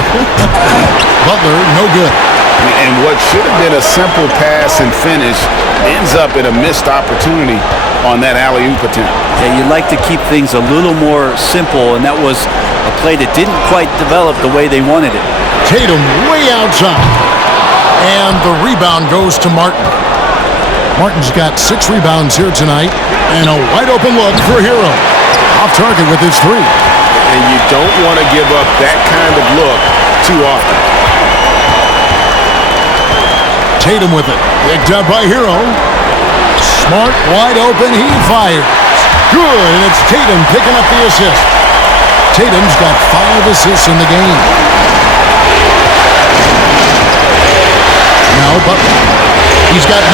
Butler, no good. And what should have been a simple pass and finish ends up in a missed opportunity on that alley-oop attempt. Yeah, you'd like to keep things a little more simple, and that was a play that didn't quite develop the way they wanted it. Tatum way outside. And the rebound goes to Martin. Martin's got 6 rebounds here tonight. And a wide-open look for Hero. Off target with his 3. And you don't want to give up that kind of look too often. Tatum with it. Picked up by Hero. Smart, wide open, he fires. Good, and it's Tatum picking up the assist. Tatum's got 5 assists in the game. Now Butler. He's got 9.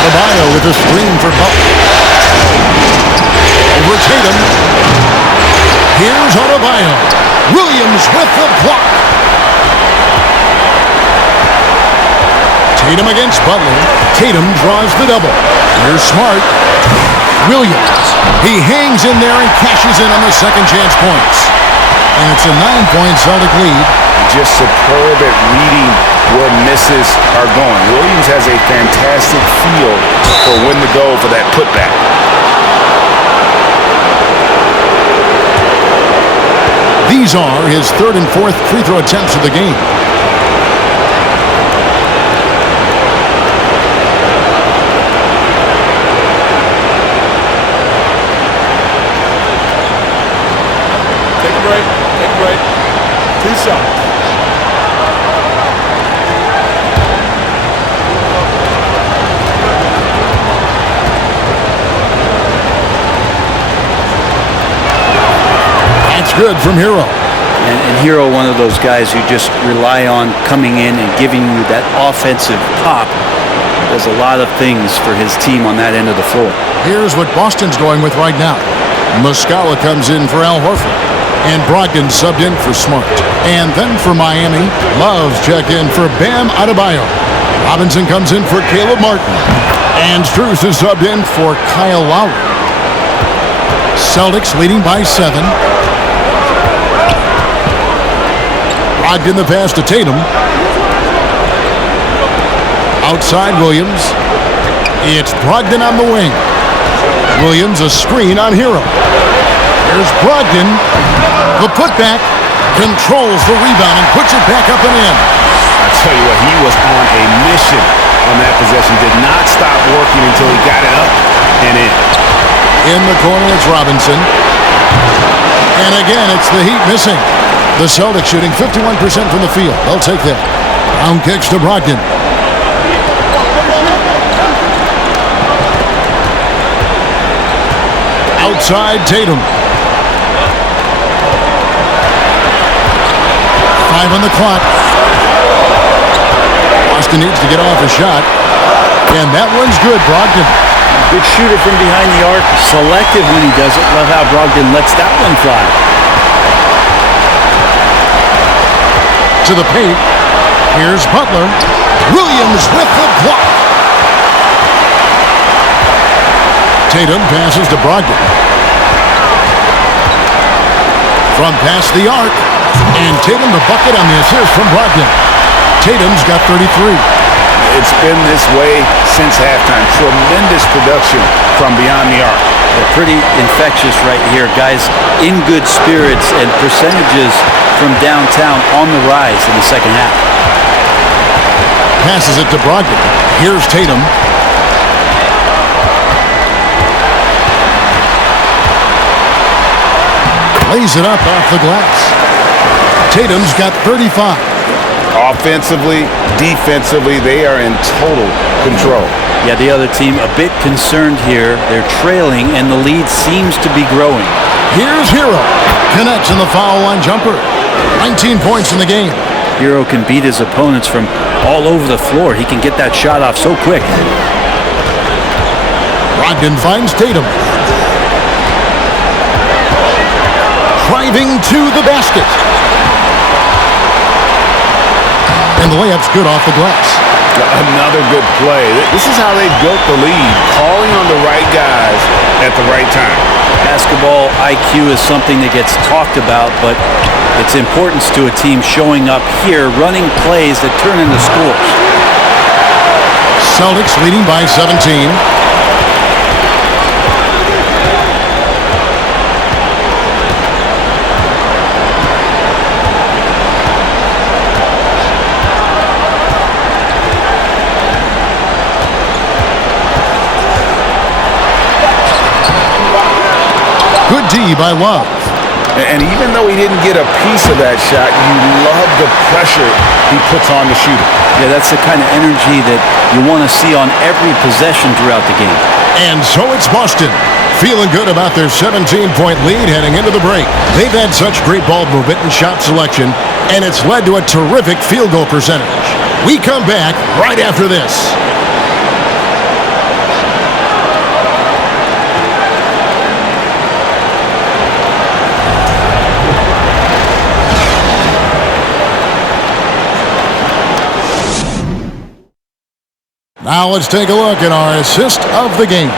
Adebayo with a screen for Butler. Over Tatum. Here's Adebayo. Williams with the block. Tatum against Butler. Tatum draws the double. Here's Smart. Williams. He hangs in there and cashes in on the second chance points. And it's a 9-point Celtic lead. Just superb at reading where misses are going. Williams has a fantastic feel for when to go for that putback. These are his 3rd and 4th free throw attempts of the game. Take a break. 2 shots. That's good from Hero. And Hero, one of those guys who just rely on coming in and giving you that offensive pop. Does a lot of things for his team on that end of the floor. Here's what Boston's going with right now. Muscala comes in for Al Horford. And Brogdon subbed in for Smart. And then for Miami, Love's checked in for Bam Adebayo. Robinson comes in for Caleb Martin. And Strus is subbed in for Kyle Lowry. Celtics leading by 7. Brogdon the pass to Tatum. Outside Williams. It's Brogdon on the wing. Williams a screen on Hero. Here's Brogdon. The putback controls the rebound and puts it back up and in. I tell you what, he was on a mission on that possession. Did not stop working until he got it up and in. In the corner, it's Robinson. And again, it's the Heat missing. The Celtics shooting 51% from the field. They'll take that. Round kicks to Brogdon. Outside Tatum. 5 on the clock. Boston needs to get off a shot. And that one's good, Brogdon. Good shooter from behind the arc. Selective when he does it. Love how Brogdon lets that one fly. To the paint. Here's Butler. Williams with the block. Tatum passes to Brogdon. From past the arc. And Tatum the bucket on the assist from Brogdon. Tatum's got 33. It's been this way since halftime. Tremendous production from beyond the arc. They're pretty infectious right here. Guys in good spirits and percentages from downtown on the rise in the second half. Passes it to Brogdon. Here's Tatum. Lays it up off the glass. Tatum's got 35. Offensively, defensively, they are in total control. Yeah, the other team a bit concerned here. They're trailing, and the lead seems to be growing. Here's Hero. Connects in the foul line jumper. 19 points in the game. Hero can beat his opponents from all over the floor. He can get that shot off so quick. Brogdon finds Tatum. Driving to the basket. And the layup's good off the glass. Another good play. This is how they built the lead, calling on the right guys at the right time. Basketball IQ is something that gets talked about, but its importance to a team showing up here, running plays that turn into scores. Celtics leading by 17. Good D by Love. And even though he didn't get a piece of that shot, you love the pressure he puts on the shooter. Yeah, that's the kind of energy that you want to see on every possession throughout the game. And so it's Boston, feeling good about their 17-point lead heading into the break. They've had such great ball movement and shot selection, and it's led to a terrific field goal percentage. We come back right after this. Now let's take a look at our assist of the game.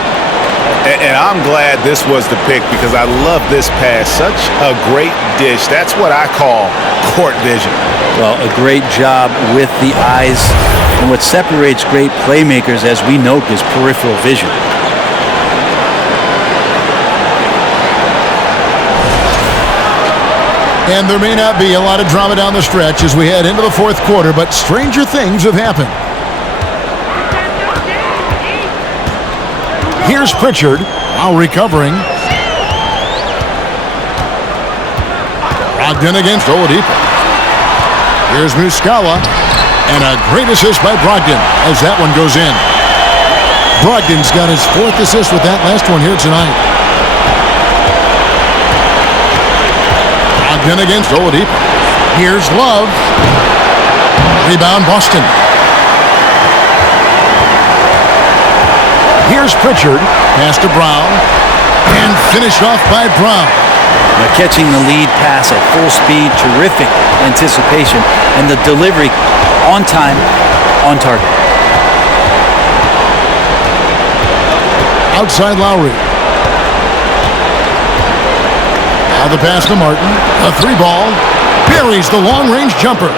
And I'm glad this was the pick because I love this pass. Such a great dish. That's what I call court vision. Well, a great job with the eyes. And what separates great playmakers, as we know, is peripheral vision. And there may not be a lot of drama down the stretch as we head into the fourth quarter, but stranger things have happened. Here's Pritchard, now recovering. Brogdon against Oladipo. Here's Muscala, and a great assist by Brogdon as that one goes in. Brogdon's got his fourth assist with that last one here tonight. Brogdon against Oladipo. Here's Love. Rebound Boston. Here's Pritchard, pass to Brown, and finished off by Brown. Now catching the lead pass at full speed, terrific anticipation, and the delivery on time, on target. Outside Lowry. Now the pass to Martin, a three ball, buries the long-range jumper.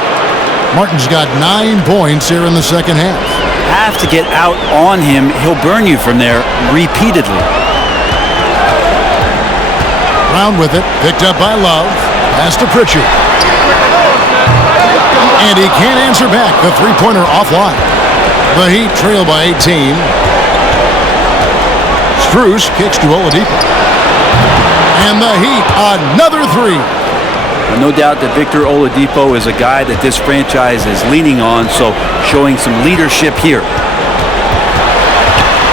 Martin's got 9 points here in the second half. Have to get out on him. He'll burn you from there repeatedly. Brown with it, picked up by Love. Pass to Pritchard. And he can't answer back. The three-pointer offline. The Heat trail by 18. Strus kicks to Oladipo. And the Heat, another three. No doubt that Victor Oladipo is a guy that this franchise is leaning on, so showing some leadership here.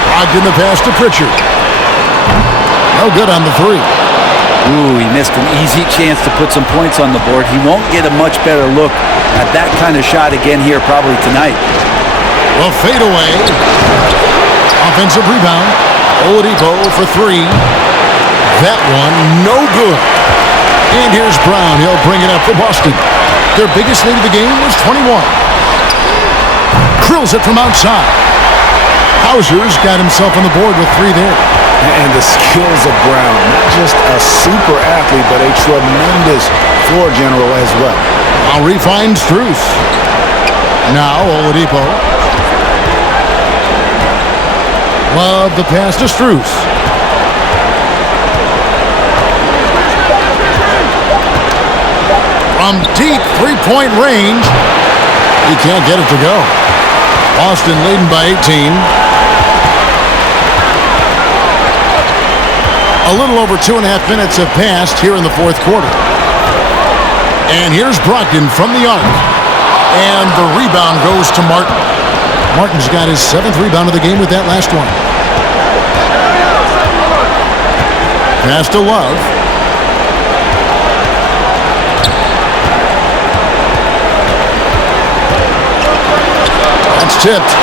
Brogdon the pass to Pritchard. No good on the three. Ooh, he missed an easy chance to put some points on the board. He won't get a much better look at that kind of shot again here probably tonight. Well, fade away. Offensive rebound. Oladipo for three. That one, no good. And here's Brown. He'll bring it up for Boston. Their biggest lead of the game was 21. Drills it from outside. Hauser's got himself on the board with three there. And the skills of Brown, not just a super athlete, but a tremendous floor general as well. I'll refine Strus. Now Oladipo. Love the pass to Strus. From deep three-point range, he can't get it to go. Boston leading by 18. A little over 2.5 minutes have passed here in the fourth quarter. And here's Brogdon from the arc. And the rebound goes to Martin. Martin's got his 7th rebound of the game with that last one. Pass to Love. That's tipped.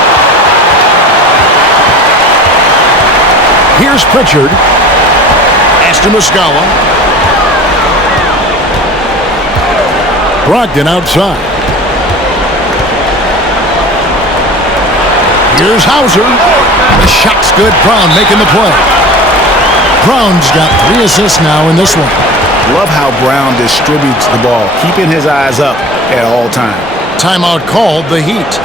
Here's Pritchard. Pass to Muscala. Brogdon outside. Here's Hauser. The shot's good. Brown making the play. Brown's got 3 assists now in this one. Love how Brown distributes the ball, keeping his eyes up at all times. Timeout called, the Heat.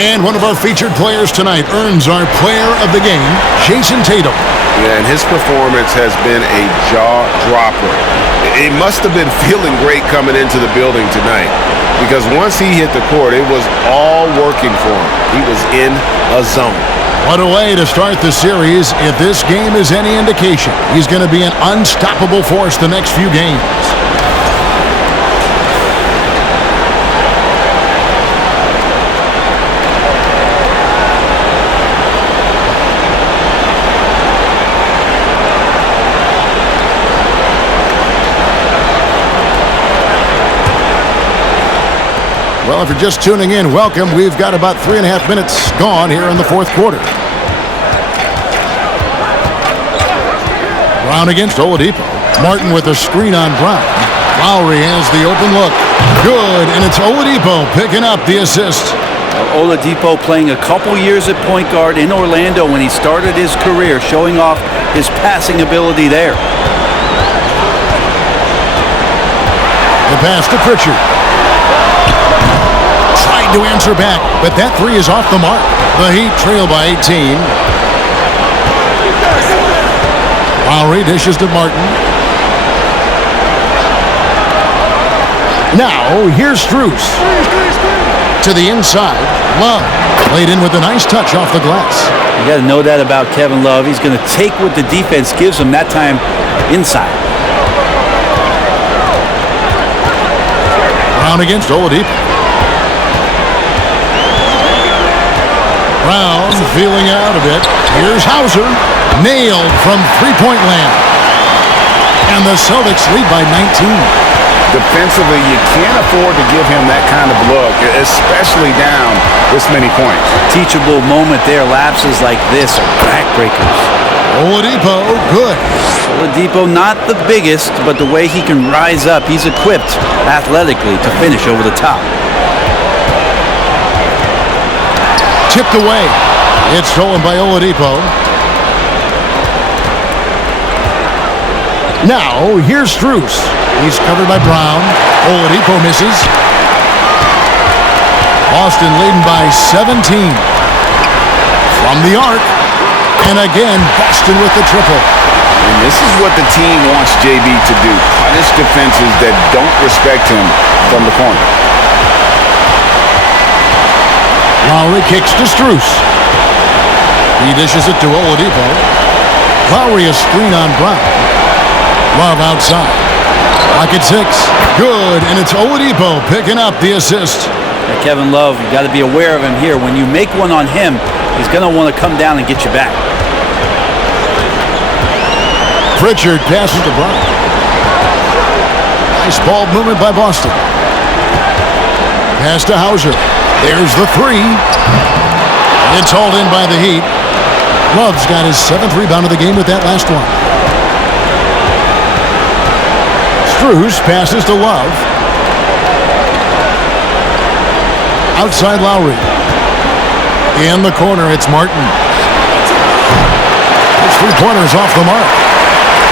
And one of our featured players tonight earns our player of the game, Jason Tatum. Yeah, and his performance has been a jaw-dropper. He must have been feeling great coming into the building tonight because once he hit the court, it was all working for him. He was in a zone. What a way to start the series. If this game is any indication, he's going to be an unstoppable force the next few games. Well, if you're just tuning in, welcome. We've got about 3.5 minutes gone here in the fourth quarter. Brown against Oladipo. Martin with a screen on Brown. Lowry has the open look. Good, and it's Oladipo picking up the assist. Oladipo playing a couple years at point guard in Orlando when he started his career, showing off his passing ability there. The pass to Pritchard. Tried to answer back, but that three is off the mark. The Heat trail by 18. Lowry dishes to Martin. Now, here's Strus. To the inside. Love laid in with a nice touch off the glass. You got to know that about Kevin Love. He's going to take what the defense gives him, that time inside. Brown against Oladipo. Brown feeling out of it. Here's Hauser. Nailed from three-point land. And the Celtics lead by 19. Defensively, you can't afford to give him that kind of look, especially down this many points. Teachable moment there. Lapses like this are backbreakers. Oladipo, good. Oladipo not the biggest, but the way he can rise up, he's equipped athletically to finish over the top. Tipped away. It's stolen by Oladipo. Now, here's Strus. He's covered by Brown. Oladipo misses. Boston leading by 17. From the arc. And again, Boston with the triple. And this is what the team wants JB to do. Punish defenses that don't respect him from the corner. Lowry kicks to Strus. He dishes it to Oladipo. Lowry a screen on Brown. Love outside. Lock at 6. Good, and it's Oladipo picking up the assist. Kevin Love, you got to be aware of him here. When you make one on him, he's going to want to come down and get you back. Pritchard passes to Brown. Nice ball movement by Boston. Pass to Hauser. There's the 3. It's hauled in by the Heat. Love's got his 7th rebound of the game with that last one. Strus passes to Love. Outside Lowry. In the corner, it's Martin. His 3-pointer's off the mark.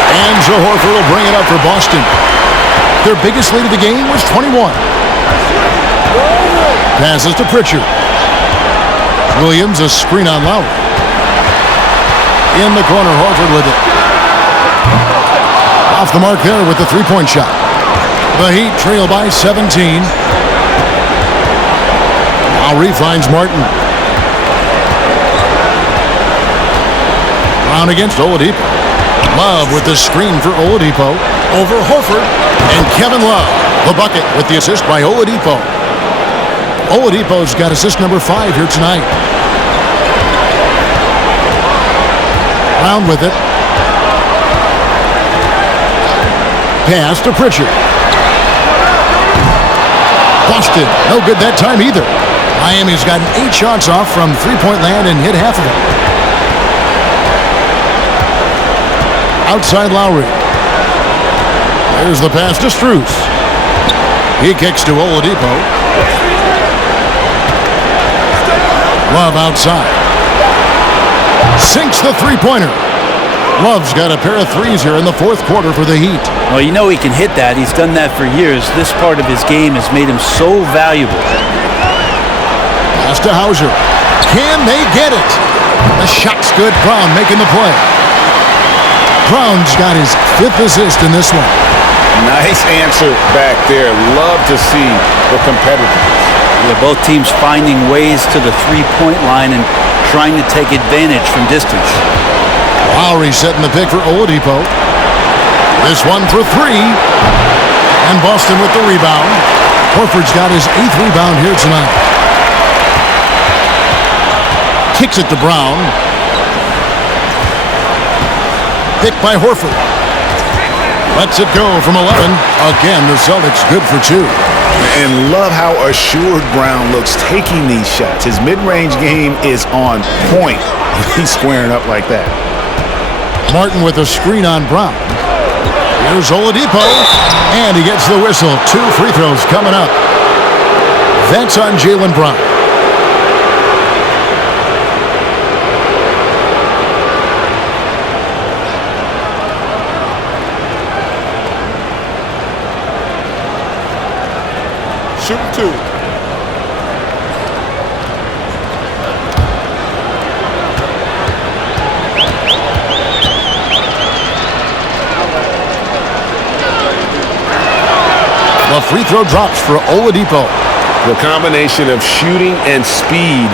And Joe Horford will bring it up for Boston. Their biggest lead of the game was 21. Passes to Pritchard. Williams a screen on Lowry. In the corner, Horford with it. Off the mark there with the 3-point shot. The Heat trail by 17. Lowry finds Martin. Brown against Oladipo. Love with the screen for Oladipo. Over Horford. And Kevin Love, the bucket with the assist by Oladipo. Oladipo's got assist number 5 here tonight. Brown with it. Pass to Pritchard. Boston, no good that time either. Miami's gotten 8 shots off from 3-point land and hit half of them. Outside Lowry. There's the pass to Strus. He kicks to Oladipo. Love outside. Sinks the 3-pointer. Love's got a pair of 3s here in the 4th quarter for the Heat. Well, you know he can hit that. He's done that for years. This part of his game has made him so valuable. Pass to Hauser. Can they get it? The shot's good. Brown making the play. Brown's got his 5th assist in this one. Nice answer back there. Love to see the competitiveness. Yeah, both teams finding ways to the 3-point line and trying to take advantage from distance. Lowry setting the pick for Oladipo. This one for 3. And Boston with the rebound. Horford's got his 8th rebound here tonight. Kicks it to Brown. Picked by Horford. Lets it go from 11. Again, the Celtics good for 2. And love how assured Brown looks taking these shots. His mid-range game is on point. He's squaring up like that. Martin with a screen on Brown. Here's Oladipo. And he gets the whistle. 2 free throws coming up. That's on Jaylen Brown. Shooting 2. The free throw drops for Oladipo. The combination of shooting and speed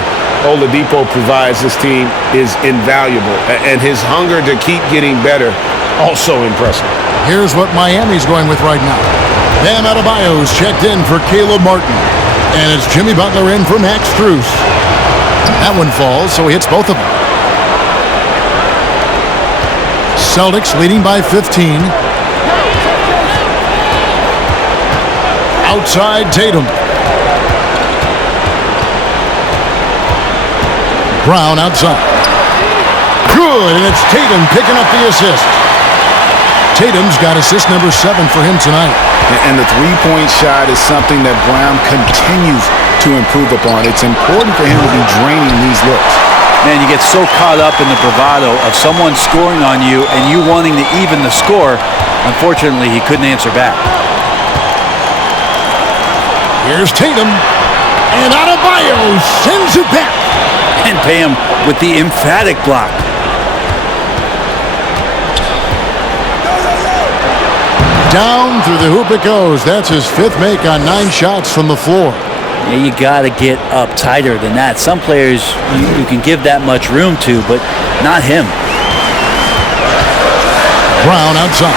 Oladipo provides this team is invaluable. And his hunger to keep getting better, also impressive. Here's what Miami's going with right now. Bam Adebayo's checked in for Caleb Martin. And it's Jimmy Butler in for Max Strus. That one falls, so he hits both of them. Celtics leading by 15. Outside Tatum. Brown outside. Good, and it's Tatum picking up the assist. Tatum's got assist number 7 for him tonight. And the 3-point shot is something that Brown continues to improve upon. It's important for him to be draining these looks. Man, you get so caught up in the bravado of someone scoring on you and you wanting to even the score. Unfortunately, he couldn't answer back. Here's Tatum. And Adebayo sends it back. And pay him with the emphatic block. Down through the hoop it goes. That's his 5th make on 9 shots from the floor. Yeah, you got to get up tighter than that. Some players you can give that much room to, but not him. Brown outside.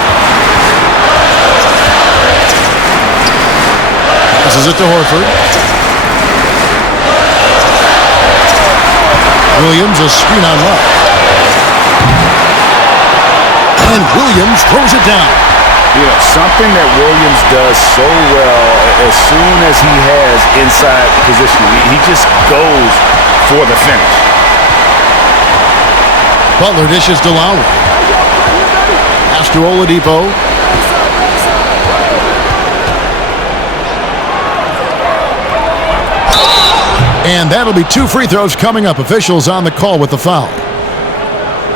Passes it to Horford. Williams a screen on left. And Williams throws it down. Yeah, something that Williams does so well as soon as he has inside positioning. He just goes for the finish. Butler dishes to Lowry. Pass to Oladipo. And that'll be 2 free throws coming up. Officials on the call with the foul.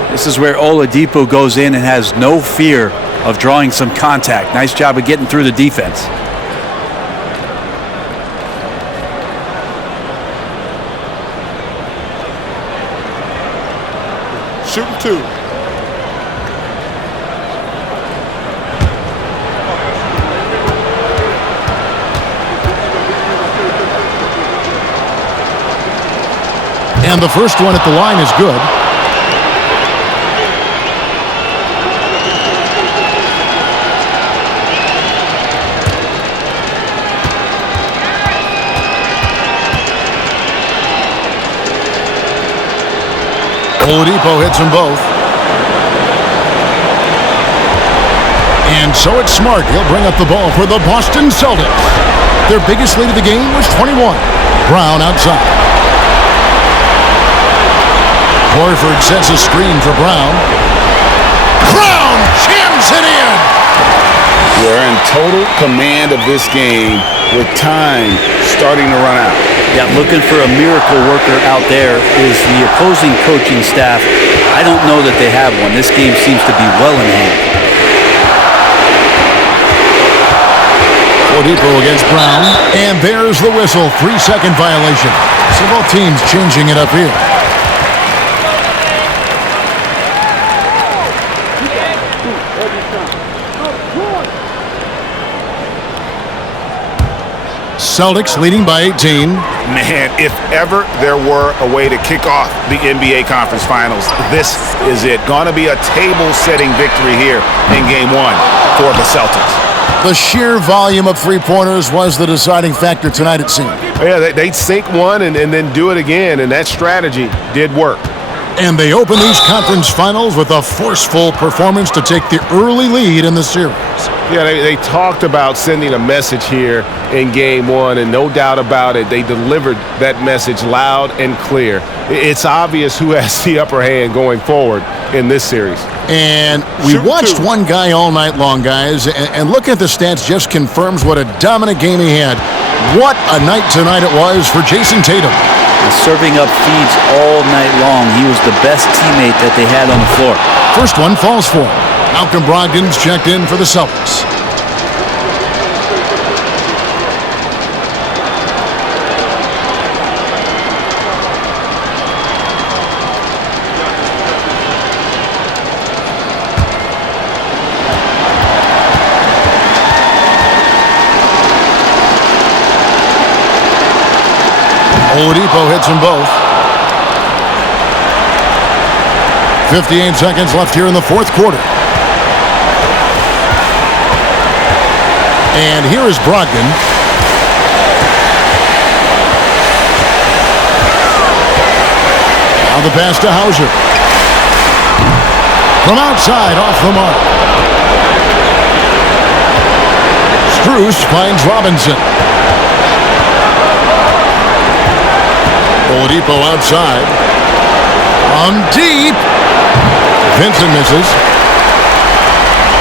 This is where Oladipo goes in and has no fear of drawing some contact. Nice job of getting through the defense. Shooting 2. And the first one at the line is good. Oladipo hits them both. And so it's Smart. He'll bring up the ball for the Boston Celtics. Their biggest lead of the game was 21. Brown outside. Horford sets a screen for Brown. Brown jams it in! We're in total command of this game with time starting to run out. Yeah, looking for a miracle worker out there is the opposing coaching staff. I don't know that they have one. This game seems to be well in hand. Oladipo against Brown. And there's the whistle. 3-second violation. So both teams changing it up here. Celtics leading by 18. Man, if ever there were a way to kick off the NBA Conference Finals, this is it. Gonna be a table-setting victory here in Game 1 for the Celtics. The sheer volume of three-pointers was the deciding factor tonight, it seemed. Yeah, they'd sink one and then do it again, and that strategy did work. And they open these conference finals with a forceful performance to take the early lead in the series. Yeah, they talked about sending a message here in Game 1, and no doubt about it, they delivered that message loud and clear. It's obvious who has the upper hand going forward in this series. And we watched one guy all night long, guys, and looking at the stats just confirms what a dominant game he had. What a night tonight it was for Jason Tatum. Serving up feeds all night long. He was the best teammate that they had on the floor. First one falls for him. Malcolm Brogdon's checked in for the Celtics. Oladipo hits them both. 58 seconds left here in the fourth quarter. And here is Brogdon. Now the pass to Hauser. From outside, off the mark. Strus finds Robinson. Oladipo outside. On deep. Vincent misses.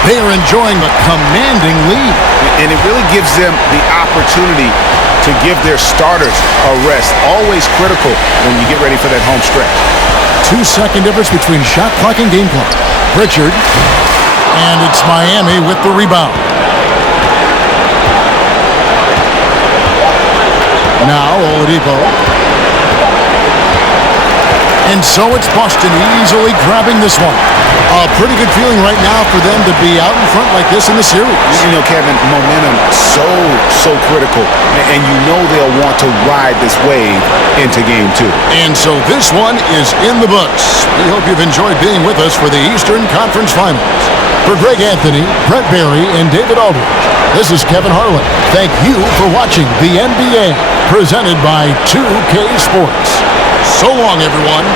They are enjoying the commanding lead. And it really gives them the opportunity to give their starters a rest. Always critical when you get ready for that home stretch. 2-second difference between shot clock and game clock. Pritchard. And it's Miami with the rebound. Now Oladipo. And so it's Boston easily grabbing this one. A pretty good feeling right now for them to be out in front like this in the series. You know, Kevin, momentum so critical. And you know they'll want to ride this wave into game 2. And so this one is in the books. We hope you've enjoyed being with us for the Eastern Conference Finals. For Greg Anthony, Brett Barry, and David Aldridge, this is Kevin Harlan. Thank you for watching the NBA, presented by 2K Sports. So long, everyone.